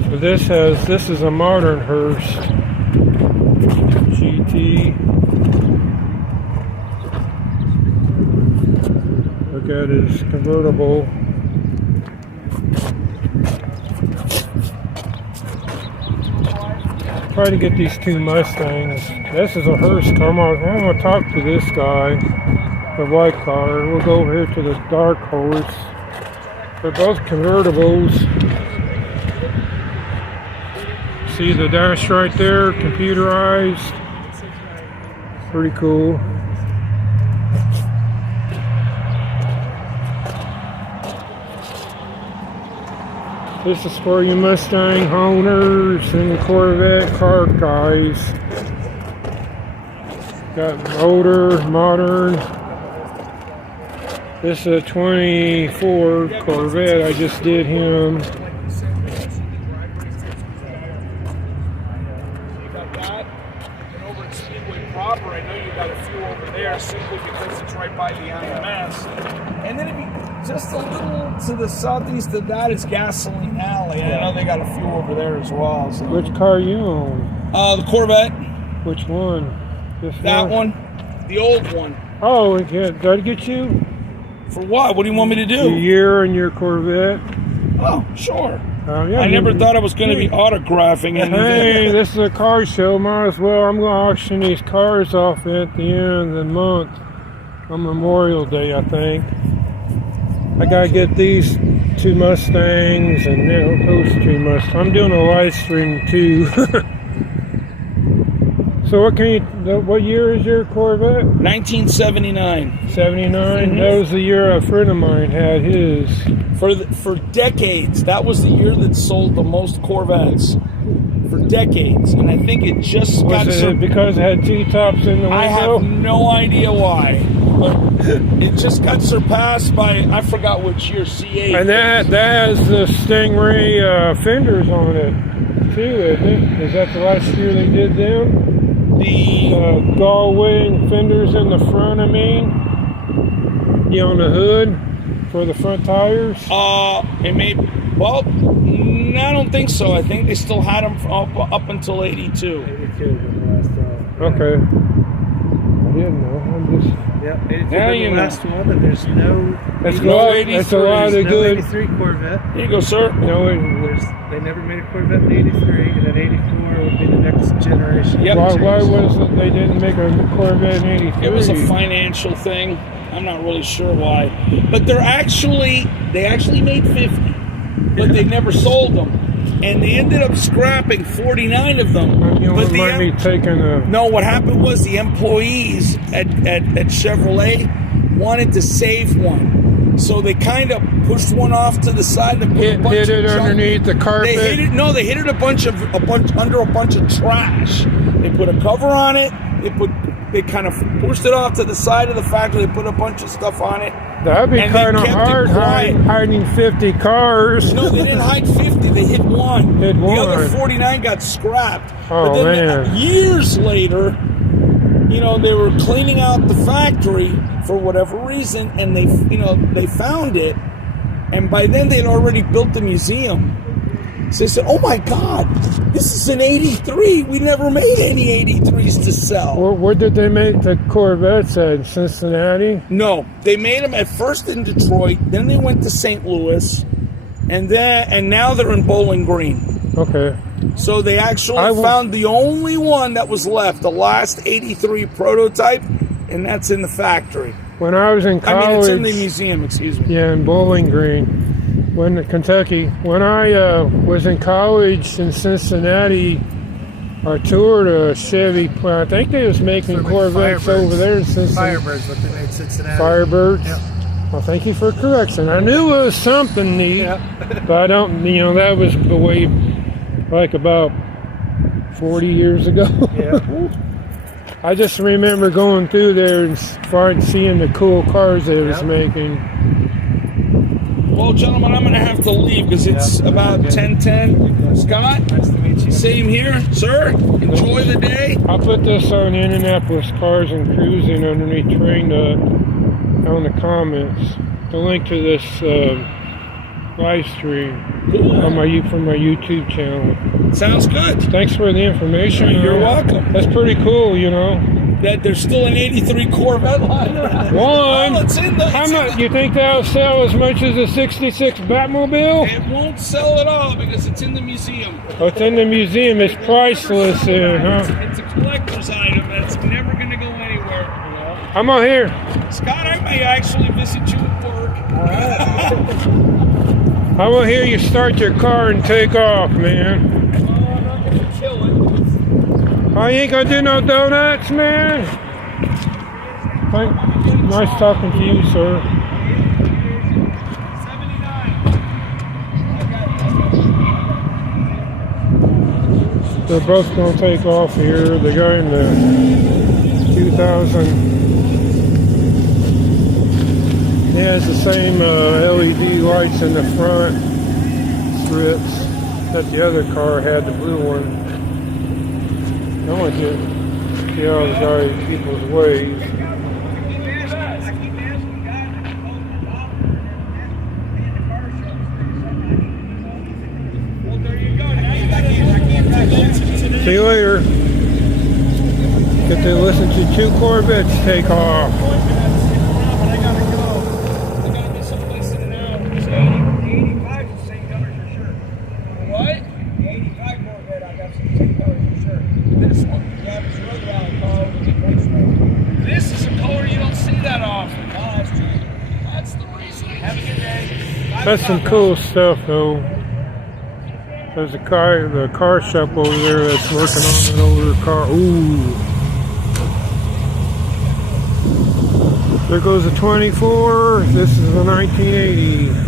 But this is a modern Hearst GT. Look at his convertible. Try to get these 2 Mustangs. This is a Hearst car. I'm gonna talk to this guy, the white car. We'll go over here to the dark horse. They're both convertibles. See the dash right there, computerized. Pretty cool. This is for you Mustang owners and Corvette car guys. Got older, modern. This is a 24 Corvette. I just did him. You got that. And over at Speedway proper, I know you got a few over there simply because it's right by the IMS. And then if you just a little to the southeast of that is Gasoline Alley. I know they got a few over there as well. So. Which car you own? The Corvette. Which one? This That one. The old one. Oh, yeah. Did I get you? For what? What do you want me to do? Your year and your Corvette. Oh, sure. Yeah, I never thought I was going to be autographing anything. Hey, this is a car show. Might as well. I'm going to auction these cars off at the end of the month on Memorial Day, I think. I got to get these 2 Mustangs and those 2 Mustangs. I'm doing a live stream too. So what year is your Corvette? 1979. 79? That was the year a friend of mine had his. For decades, that was the year that sold the most Corvettes. For decades. And I think it just got... Was it because it had T-tops in the window? I have no idea why. But it just got surpassed by, I forgot which year, C8. And that has the Stingray fenders on it, too, isn't it? Is that the last year they did them? The gull wing fenders in the front, I mean. On the hood for the front tires? It may... Well, I don't think so. I think they still had them up until 82. Okay. didn't know. I'm just. Yep, 83 Now was you the know. last one, and there's no. That's no good. 83. That's a lot of There's no good. 83 Corvette. Here you go, sir. No, They never made a Corvette in 83, and then 84 would be the next generation. why was it they didn't make a Corvette in '83? It was a financial thing. I'm not really sure why, but they actually made 50, but they never sold them, and they ended up scrapping 49 of them. You But don't mind me taking a. no, what happened was the employees at Chevrolet wanted to save one, so they kind of pushed one off to the side and put a bunch Hit of it junk. underneath the carpet. They hit it. No, they hit it under a bunch of trash. They put a cover on it. They kind of pushed it off to the side of the factory. They put a bunch of stuff on it. That'd be and they kind of kept it hard quiet. hiding 50 cars. No, they didn't hide 50. They hit one. Hit The other one. 49 got scrapped. Oh, but then man. Years later, they were cleaning out the factory for whatever reason, and they found it, and by then they'd already built the museum. So they said, "Oh my God, this is an '83. We never made any '83s to sell." Where did they make the Corvettes at? Cincinnati? No, they made them at first in Detroit, then they went to St. Louis, and now they're in Bowling Green. Okay. So they actually found the only one that was left, the last '83 prototype, and that's in the factory. When I was in college, I mean, it's in the museum. Excuse me. Yeah, in Bowling Green, Kentucky. When I was in college in Cincinnati, I toured a Chevy plant. I think they was making Corvettes over there in Cincinnati. Firebirds, what they made in Cincinnati. Firebirds. Yep. Well, thank you for correction. I knew it was something neat, Yep. but I don't. That was way like about 40 years ago. Yeah. I just remember going through there and seeing the cool cars they was making. Well, gentlemen, I'm going to have to leave because it's about 10:10. Scott, nice to meet you. Same here, sir. Enjoy the day. I'll put this on Indianapolis Cars and Cruising underneath Train on the comments. The link to this live stream from my YouTube channel. Sounds good. Thanks for the information. You're welcome. That's pretty cool, That there's still an '83 Corvette line around. One. Well, it's in the. How much? You think that'll sell as much as a '66 Batmobile? It won't sell at all because it's in the museum. Oh, it's in the museum. It's priceless, huh? It's a collector's item that's never going to go anywhere. I'm on here. Scott, I may actually visit you at work. I want to hear you start your car and take off, man. I'm not going to kill it. Oh, you ain't going to do no donuts, man? Nice talking to you, sir. 79. They're both going to take off here. The guy in the 2000... He has the same LED lights in the front strips that the other car had, the blue one. I want to see how the guy people's ways. See you later. Get to listen to two Corvettes take off. This is a color you don't see that often. That's the reason. Have a good day. That's some cool stuff, though. There's the car shop over there that's working on an older car. Ooh. There goes a 24. This is a 1980.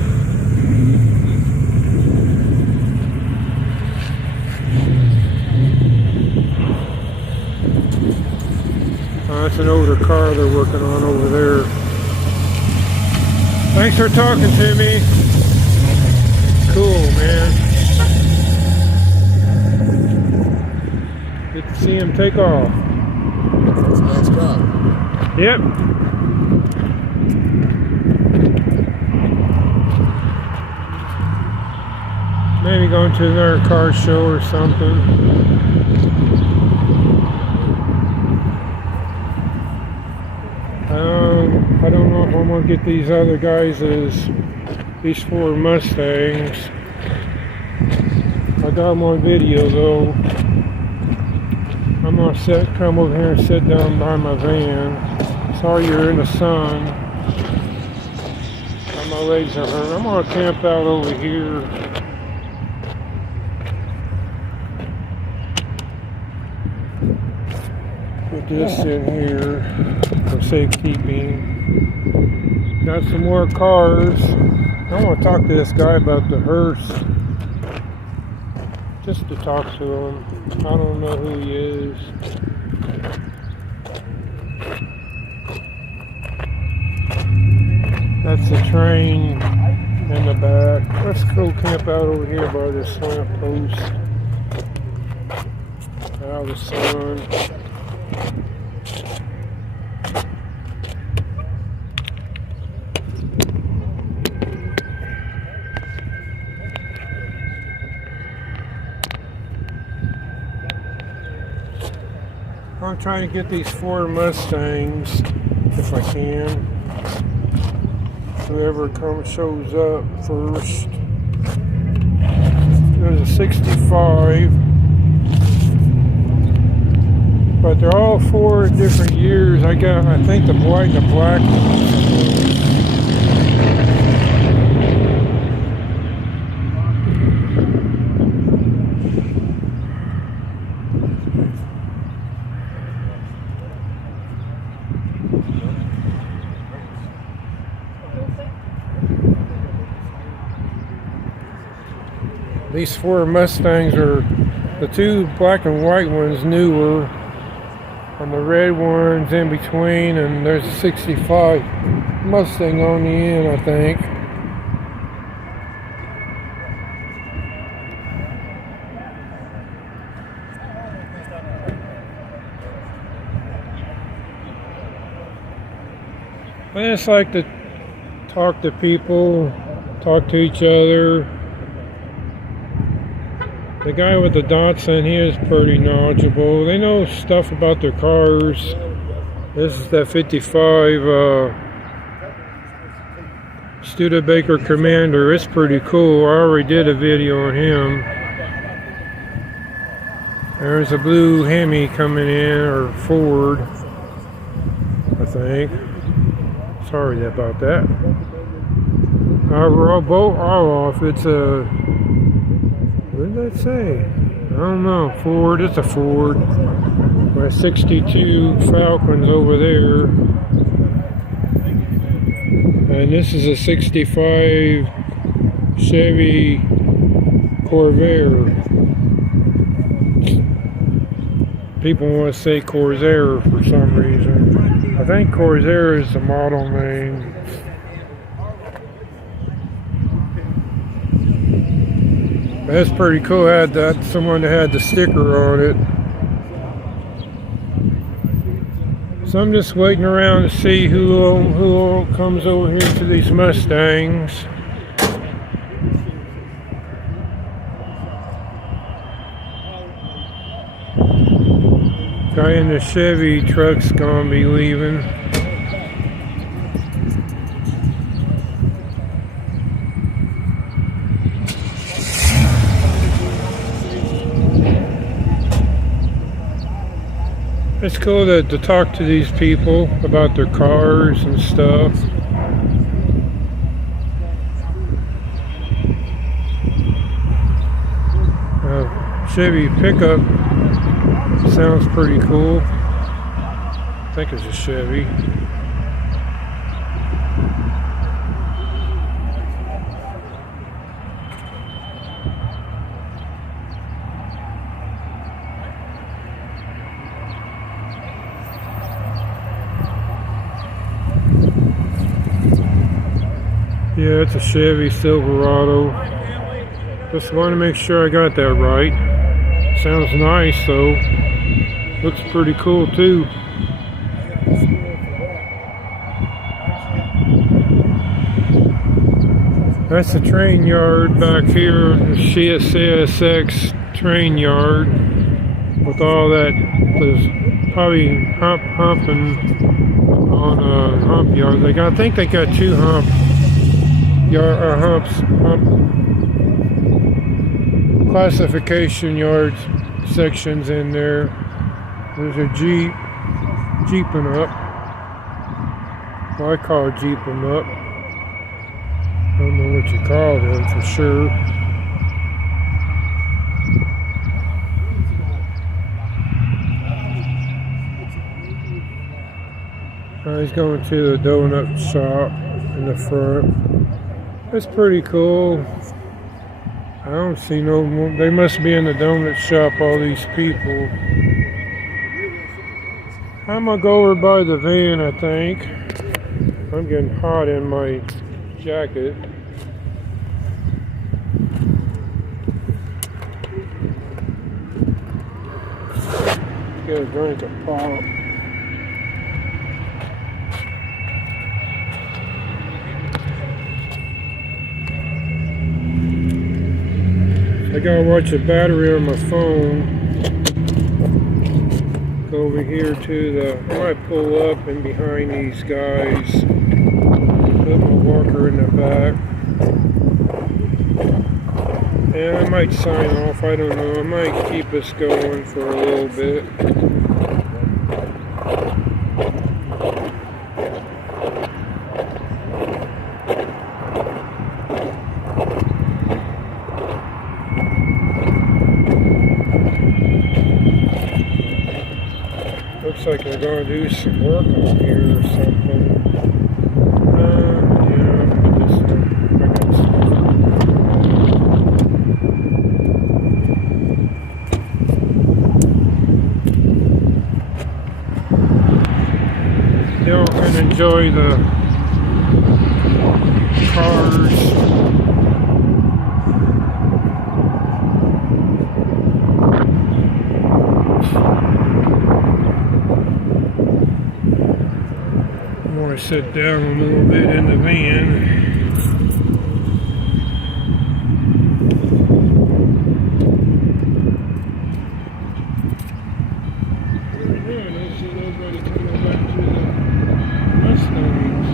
That's an older car they're working on over there. Thanks for talking to me. Cool, man. Good to see him take off. That's a nice car. Yep. Maybe going to another car show or something. get these other guys' these 4 Mustangs. I got them on video though. I'm gonna come over here and sit down by my van. Sorry you're in the sun. My legs are hurt. I'm gonna camp out over here. Put this in here for safekeeping. Got some more cars. I want to talk to this guy about the hearse. Just to talk to him. I don't know who he is. That's the train in the back. Let's go camp out over here by this lamp post. Out of the sun. I'm trying to get these 4 Mustangs if I can. Whoever shows up first. There's a 65, but they're all 4 different years. I think the white and the black. These 4 Mustangs are the 2 black and white ones newer, and the red ones in between, and there's a 65 Mustang on the end, I think. I just like to talk to people, talk to each other. The guy with the Datsun, he is pretty knowledgeable. They know stuff about their cars. This is that 55 Studebaker Commander. It's pretty cool. I already did a video on him. There's a blue Hemi coming in, or Ford, I think. Sorry about that. We're all off. It's a... What did that say? I don't know. Ford. It's a Ford. My 62 Falcons over there. And this is a 65 Chevy Corvair. People want to say Corsair for some reason. I think Corsair is the model name. That's pretty cool. I had that someone that had the sticker on it. So I'm just waiting around to see who all comes over here to these Mustangs. Guy in the Chevy truck's gonna be leaving. It's cool to talk to these people about their cars and stuff. Chevy pickup sounds pretty cool. I think it's a Chevy. Yeah, it's a Chevy Silverado. Just want to make sure I got that right. Sounds nice though. Looks pretty cool too. That's the train yard back here, the CSX train yard. With all that, there's probably humping on hump yards. I think they got two hump classification yards sections in there. There's a jeeping up. Well, I call it jeeping up. I don't know what you call them for sure. He's going to the donut shop in the front. That's pretty cool. I don't see no more. They must be in the donut shop, all these people. I'm gonna go over by the van, I think. I'm getting hot in my jacket. Get a drink of pop. I gotta watch the battery on my phone. Go over here to the, I might pull up in behind these guys. Put my walker in the back. And I might sign off, I don't know. I might keep us going for a little bit. Looks like they're going to do some work on here or something. Yeah, I'll put this one. I got some. Y'all can enjoy the cars. Sit down a little bit in the van. I see nobody coming back to the Mustangs.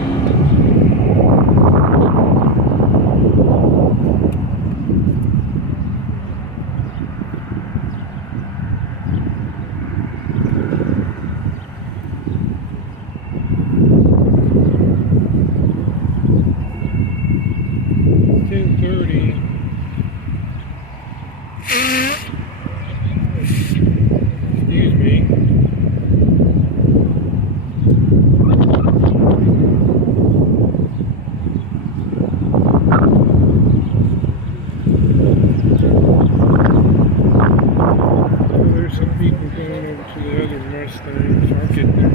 Excuse me. There's some people going over to the other Mustangs. I'll get there.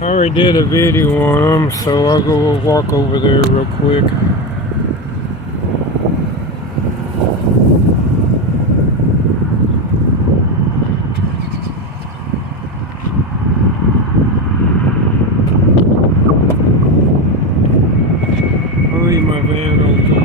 I already did a video on them, so I'll go walk over there real quick. I'll leave my van open.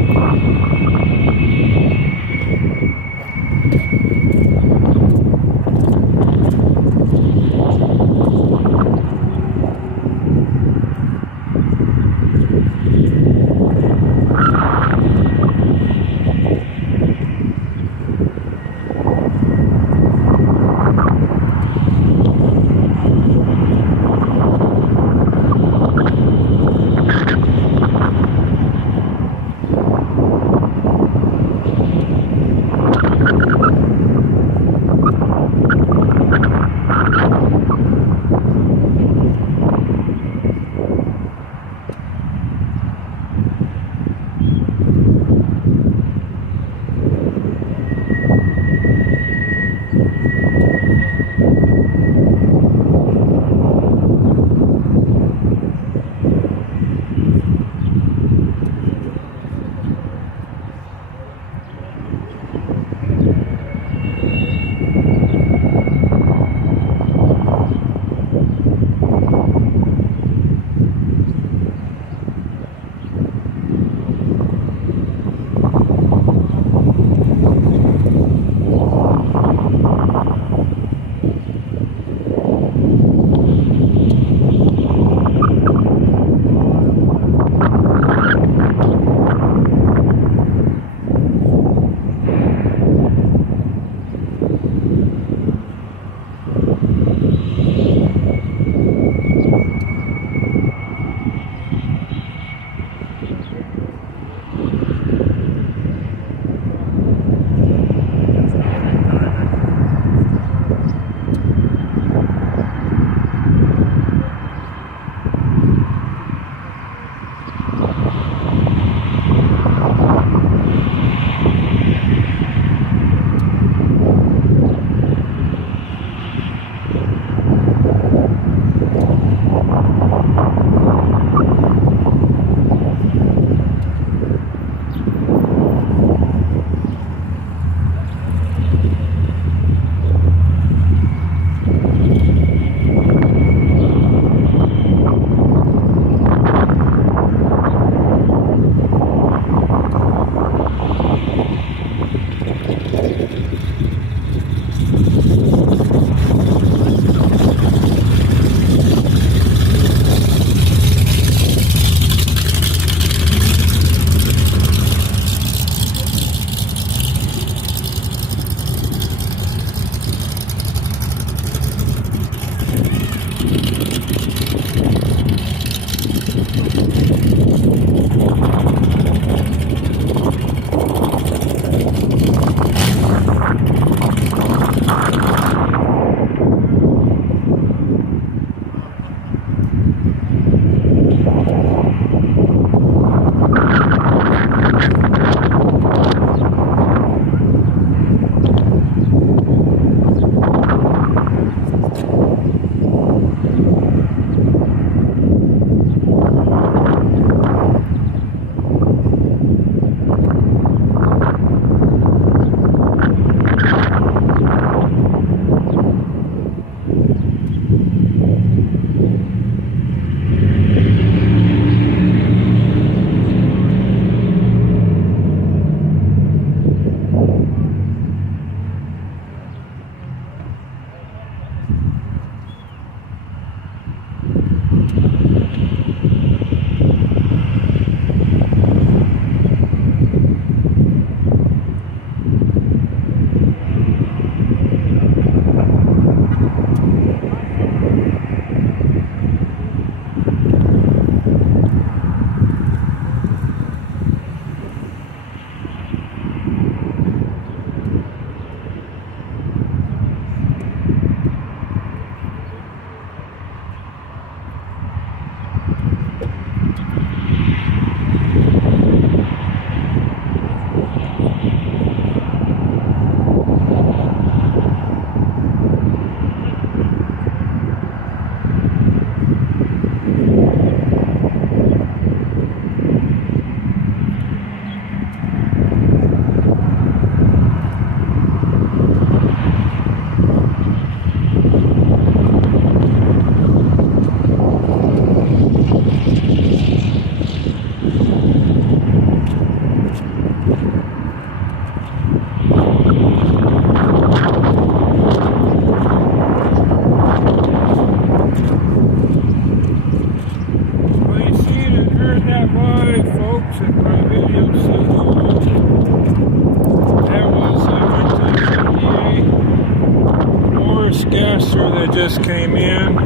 came in.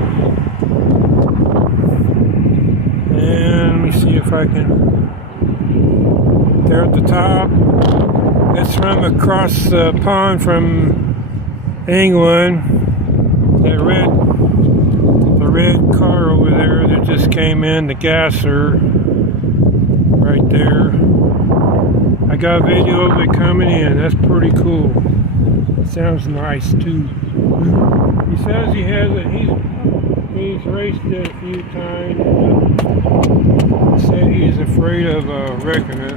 And let me see if I can. There at the top. It's from across the pond from England. The red car over there that just came in, the gasser, right there. I got a video of it coming in. That's pretty cool. Sounds nice too. He says he has it. He's raced it a few times. He said he's afraid of wrecking it.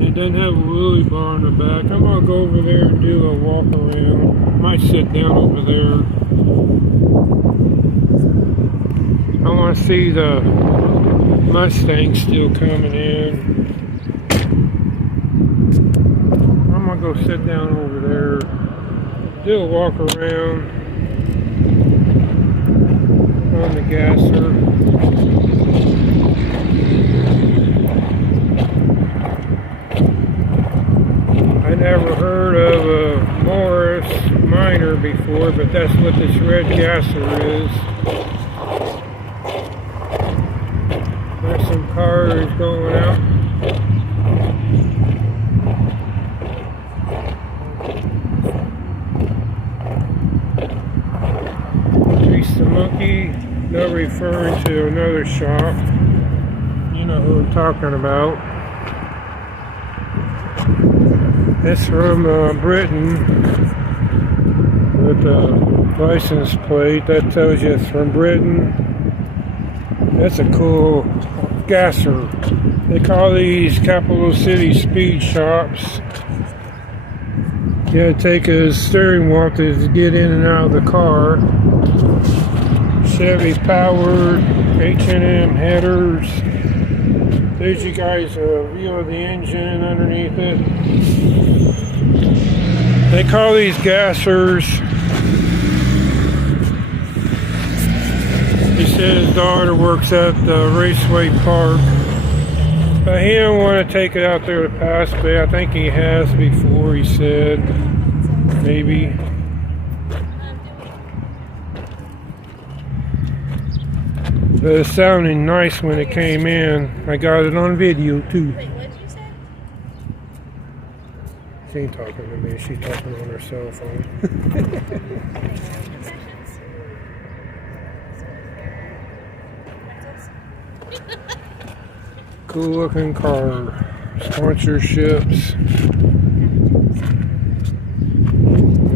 It doesn't have a wheelie bar in the back. I'm gonna go over there and do a walk around. Might sit down over there. I want to see the Mustang still coming in. I'm gonna go sit down over there, do a walk around on the gasser. I never heard of a Morris Minor before, but that's what this red gasser is. There's some cars going out. Grease the Monkey. They're referring to another shop. You know who I'm talking about. It's from Britain with a license plate that tells you it's from Britain. That's a cool gasser. They call these capital city speed shops. You gotta take a steering wheel to get in and out of the car. Chevy powered, H&M headers. There's you guys a view of the engine underneath it. They call these gassers. He said his daughter works at the Raceway Park. But he don't want to take it out there to pass bay. I think he has before, he said. Maybe. But it sounded nice when it came in. I got it on video too. Wait, what did you say? She ain't talking to me, she's talking on her cell phone. Cool looking car. Sponsorships.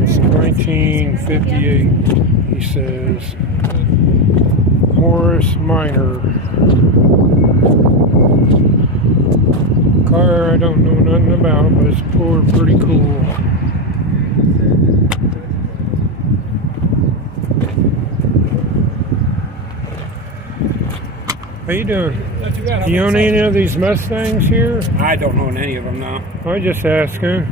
It's 1958, he says. Morris Minor. Car I don't know nothing about, but it's pretty cool. How you doing? Not too bad. You own any of these Mustangs here? I don't own any of them now. I just asking.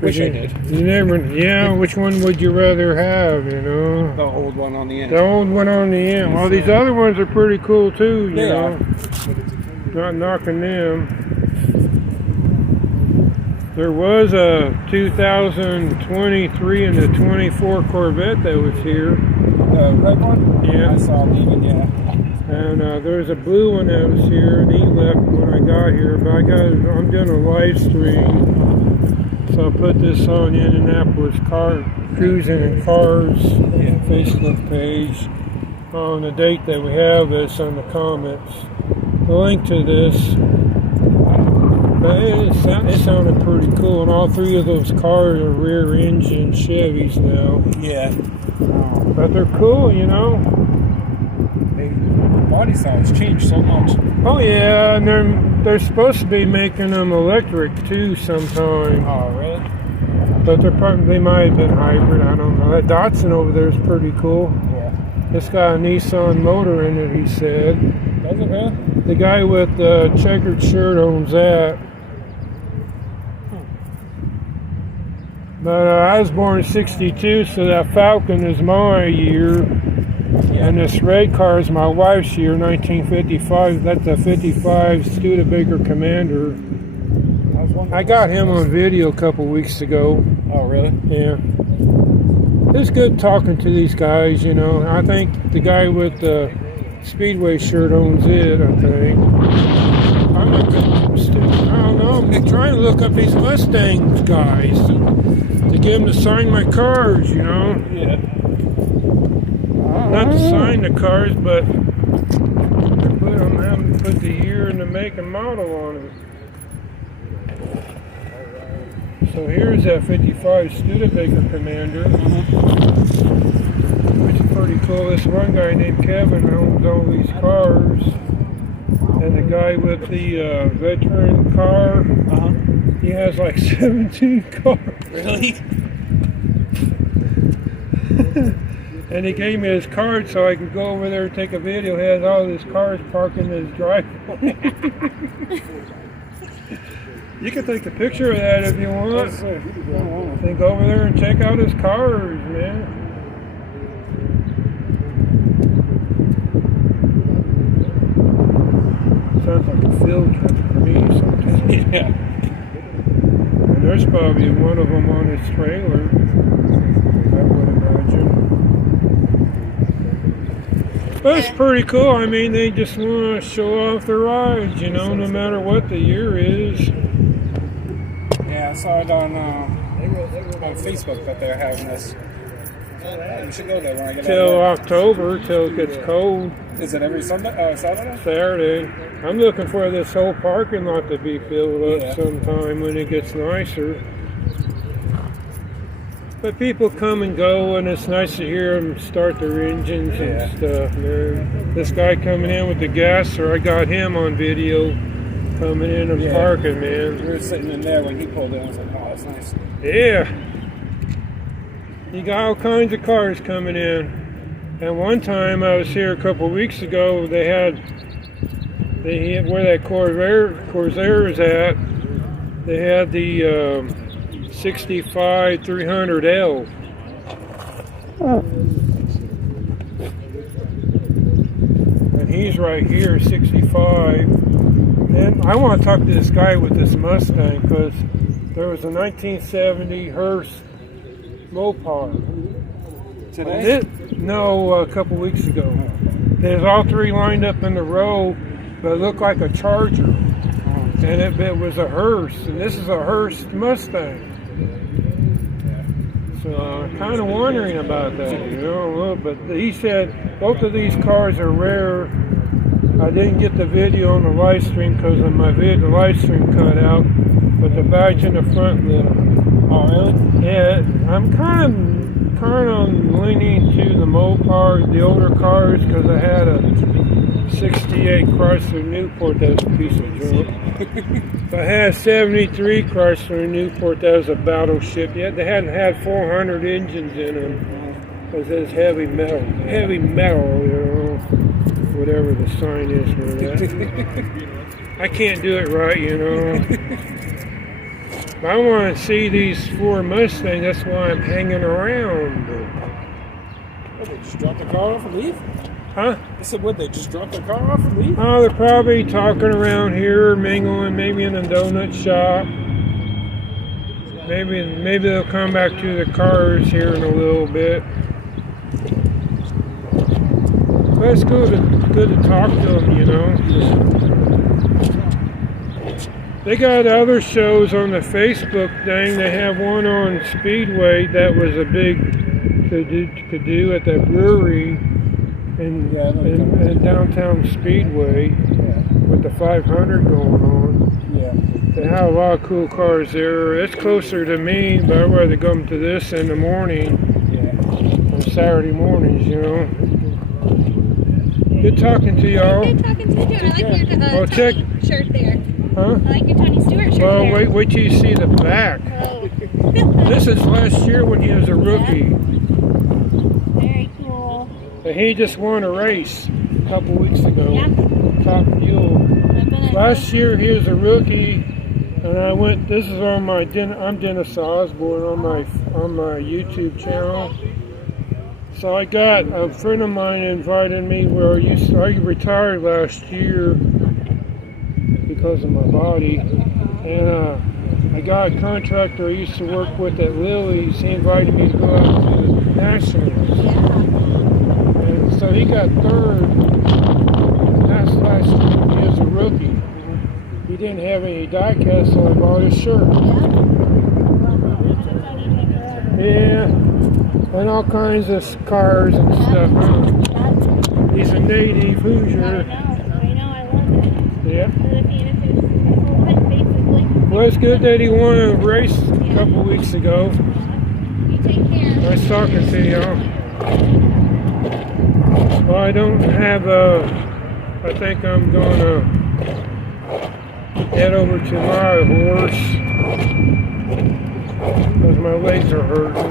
Wish I did. You never, yeah, which one would you rather have, you know? The old one on the end. The old one on the end. Well, these other ones are pretty cool too, you know. Not knocking them. There was a 2023 and a 24 Corvette that was here. The red one? Yeah. I saw leaving, yeah. And there's a blue one that was here, and he left when I got here. But I'm doing a live stream. So I put this on Indianapolis Cruising and Cars Facebook page on the date that we have this on the comments. The link to this. But it sounded pretty cool, and all three of those cars are rear engine Chevys now. Yeah. But they're cool, you know. The body style's changed so much. Oh yeah, and they're supposed to be making them electric too sometime. Oh, really? But they might have been hybrid, I don't know. That Datsun over there is pretty cool. Yeah. It's got a Nissan motor in it, he said. Does it, really? The guy with the checkered shirt owns that. But I was born in '62, so that Falcon is my year. Yeah. And this red car is my wife's year, 1955. That's a 55 Studebaker Commander. I got him on video a couple weeks ago. Oh, really? Yeah. it's good talking to these guys, you know. I think the guy with the Speedway shirt owns it, I think. I'm I don't know. I'm trying to look up these Mustang guys to get them to sign my cars, you know. Yeah. Not to sign the cars, but I'm having to put the year and the make and model on it. So here's that 55 Studebaker Commander, which is pretty cool. This one guy named Kevin owns all these cars, and the guy with the veteran car, he has like 17 cars. Really? And he gave me his card so I could go over there and take a video. He has all his cars parked in his driveway. You can take a picture of that if you want. Then go over there and check out his cars, man. Sounds like a field trip to me sometimes. Yeah. And there's probably one of them on his trailer, I would imagine. But it's pretty cool. I mean, they just want to show off their rides, you know, no matter what the year is. Yeah, I saw it on Facebook that they're having this. We should go there when I get Till out. October, till it gets cold. Is it every Sunday? Saturday? Saturday. I'm looking for this whole parking lot to be filled up sometime when it gets nicer. But people come and go, and it's nice to hear them start their engines and stuff, man. This guy coming in with the gasser, I got him on video coming in and parking, man. We were sitting in there when he pulled in. I was like, oh, that's nice. Yeah. You got all kinds of cars coming in. And one time I was here a couple weeks ago, they had where that Corsair is at, they had the 65 300L. And he's right here, 65. And I want to talk to this guy with this Mustang because there was a 1970 Hearst Mopar. Today? No, a couple weeks ago. There's all three lined up in the row, but it looked like a Charger. And it was a Hearst, and this is a Hearst Mustang. So I'm kind of wondering about that, you know. But he said both of these cars are rare. I didn't get the video on the live stream because of the live stream cut out, but the badge in the front lit up. Oh, really? Yeah, I'm kind of leaning to the Mopar, the older cars, because I had a 68 Chrysler Newport that was a piece of junk. I had a 73 Chrysler Newport that was a battleship. Yet they hadn't had 400 engines in them because it's heavy metal, you know, whatever the sign is for that. I can't do it right, you know. I want to see these four Mustangs. That's why I'm hanging around. Oh, they just dropped the car off and leave? Huh? I said, what, they just dropped the car off and leave? Oh, they're probably talking around here, mingling, maybe in a donut shop. Maybe they'll come back to the cars here in a little bit. But it's good to talk to them, you know. They got other shows on the Facebook thing. They have one on Speedway that was a big to do at that brewery in downtown Speedway with the 500 going on. Yeah. They have a lot of cool cars there. It's closer to me, but I'd rather come to this in the morning on Saturday mornings, you know. Good talking to y'all. Good talking to you. I like your Tony shirt there. Huh? I like your Tony Stewart shirt Well, there. wait till you see the back. Oh. This is last year when he was a rookie. Very cool. And he just won a race a couple weeks ago. Yeah. Top Fuel. Last year he was a rookie, and I went. This is on my. I'm Dennis Osborne on my YouTube channel. So I got a friend of mine invited me. Where I retired last year because of my body, and I got a contractor I used to work with at Lily's. He invited me to go out to he got third. That's last year as a rookie. He didn't have any diecast, so I bought his shirt. Yeah, and all kinds of cars and stuff. He's a native Hoosier. I know, I love it. Yeah. But I mean, if it's what, basically. Well, it's good that he won a race a couple weeks ago. You take care. Nice talking to y'all. Well, I don't have I think I'm gonna head over to my horse because my legs are hurting.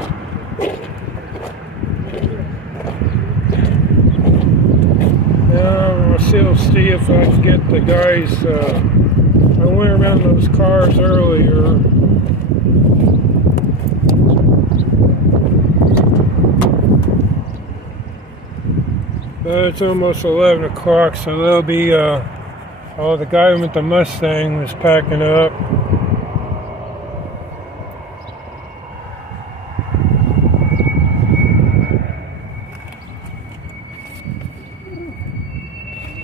Now I'll see if I can get the guys. I went around those cars earlier. But it's almost 11 o'clock, so there'll be, oh, the guy with the Mustang was packing up.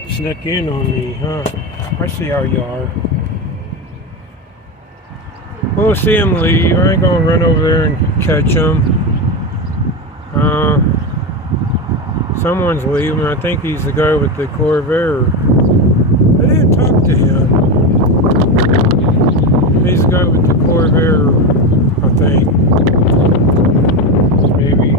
Snuck in on me, huh? I see how you are. We'll see him leave. I ain't gonna run over there and catch him. Someone's leaving. I think he's the guy with the Corvair. I didn't talk to him. He's the guy with the Corvair, I think. Maybe.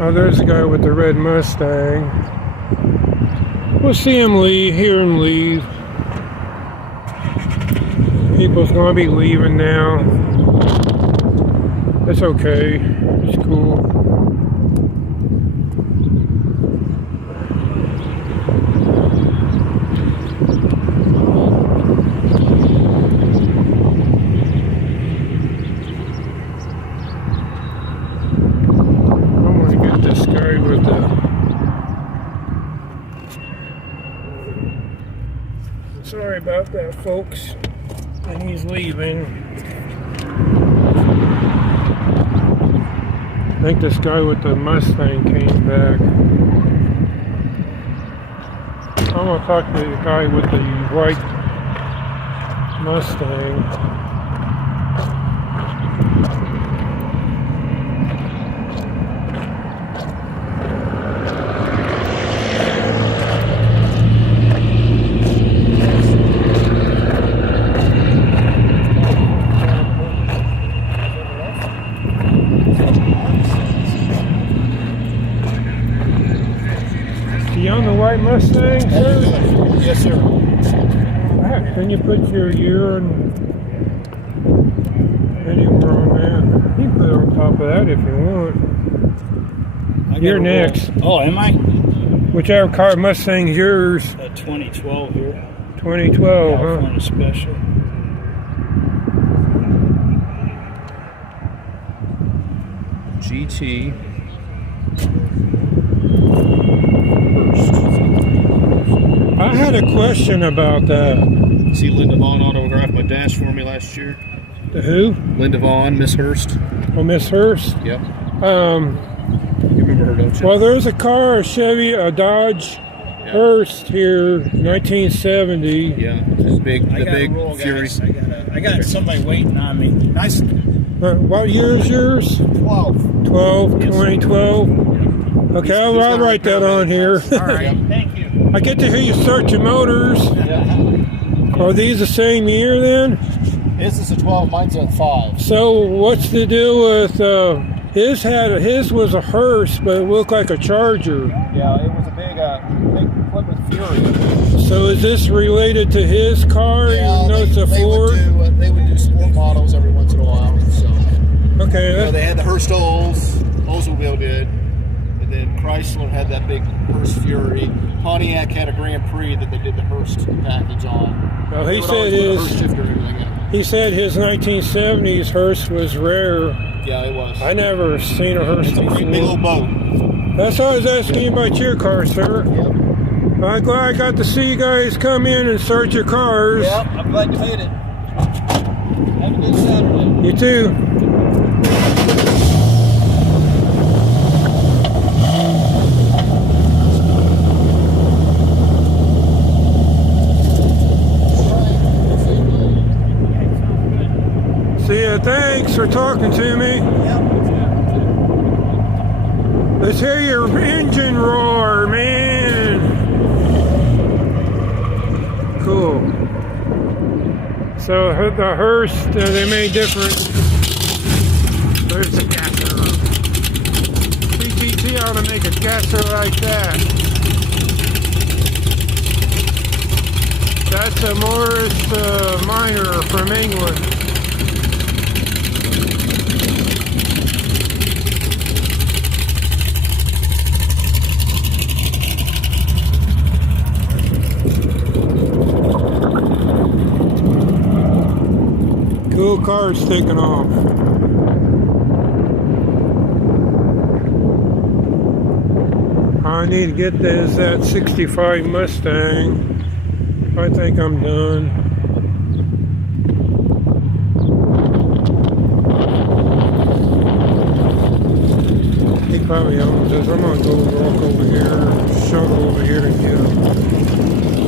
Oh, there's the guy with the red Mustang. We'll see him leave, hear him leave. People's gonna be leaving now. It's okay. It's cool. Sorry about that, folks. And he's leaving. I think this guy with the Mustang came back. I'm gonna talk to the guy with the white Mustang. You on the white Mustang, sir? Yes, sir. Can you put your year and anywhere on that? You can put it on top of that if you want. You're next. Oh, am I? Whichever car Mustang's yours. 2012 here. 2012, huh? California Special. GT. I had a question about that. See Linda Vaughn autographed my dash for me last year. The who? Linda Vaughn, Miss Hurst. Oh, Miss Hurst? Yep. You remember her, don't you? Well, there's a car, a Chevy, a Dodge Hurst here, 1970. Yeah, this big, the big Fury. I got somebody waiting on me. Nice. What year is yours? 12. 2012? Okay, I'll write that on here. All right, thank you. I get to hear you start your motors. Yeah. Are these the same year then? His is a 12, mine's a 5. So what's the deal with his was a hearse, but it looked like a Charger. Yeah, it was a big Plymouth Fury. So is this related to his car? Yeah, even though it's a Ford? They would do sport models every once in a while. So okay. they had the Hurst Oldsmobile did. And then Chrysler had that big Hurst Fury. Pontiac had a Grand Prix that they did the Hurst package on. Well, he said Hurst shifter and everything in. He said his 1970s Hurst was rare. Yeah, it was. Indianapolis. I never seen a hearse It's a great big old before. boat. That's all I was asking you about your car, sir. Yep. I'm glad I got to see you guys come in and start your cars. Yep, I'm glad you made it. Have a good Saturday. You too. See ya. Thanks for talking to me. Let's hear your engine roar, man. Cool. So the hearse, they made different. There's a gasser. PTT ought to make a gasser like that. That's a Morris Minor from England. Cool car's taking off. I need to get this that 65 Mustang. I think I'm done. He probably owns this. I'm gonna go walk over here, shuttle over here and get him.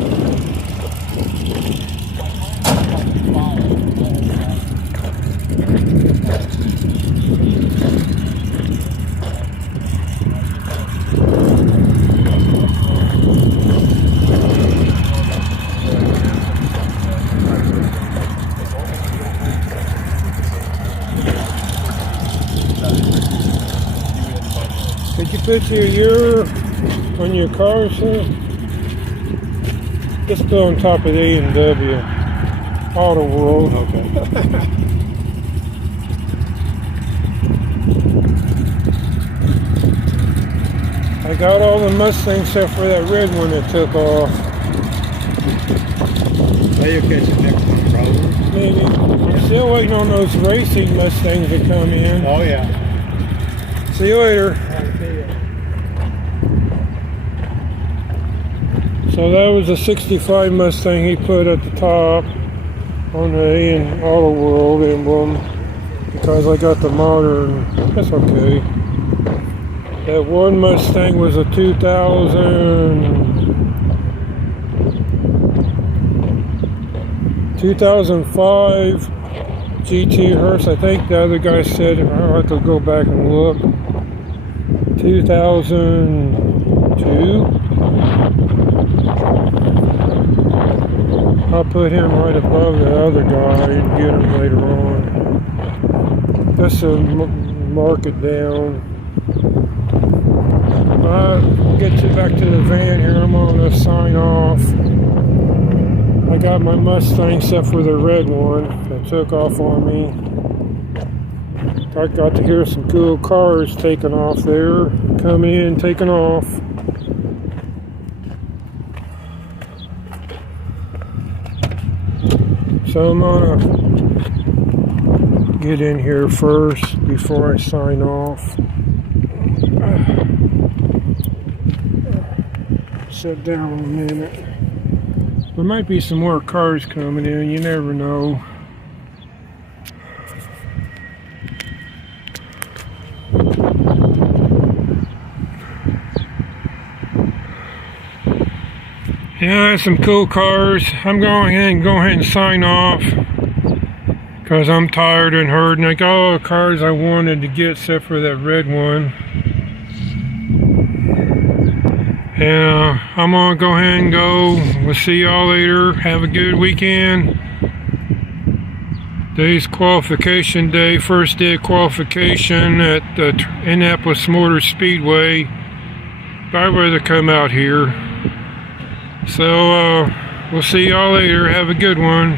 Did you put your year on your car, sir? Just go on top of the A&W Auto World. Okay. I got all the Mustangs except for that red one that took off. Now you'll catch the next one, probably. Maybe. I'm still waiting on those racing Mustangs to come in. Oh, yeah. See you later. So that was a 65 Mustang he put at the top on the A and Auto World emblem because I got the modern. That's okay. That one Mustang was a 2005 GT hearse. I think the other guy said, I'll have to go back and look. 2002. I'll put him right above the other guy and get him later on. Just to mark it down. I'll get you back to the van here. I'm going to sign off. I got my Mustang except for the red one that took off on me. I got to hear some cool cars taking off there, coming in, taking off. So I'm gonna get in here first before I sign off. Sit down a minute. There might be some more cars coming in, you never know. Yeah, there's some cool cars. I'm going ahead and sign off because I'm tired and hurting. I got all the cars I wanted to get except for that red one. Yeah, I'm gonna go ahead and go. We'll see y'all later. Have a good weekend. Today's qualification day, first day of qualification at the Indianapolis Motor Speedway. I'd rather come out here. So, we'll see y'all later. Have a good one.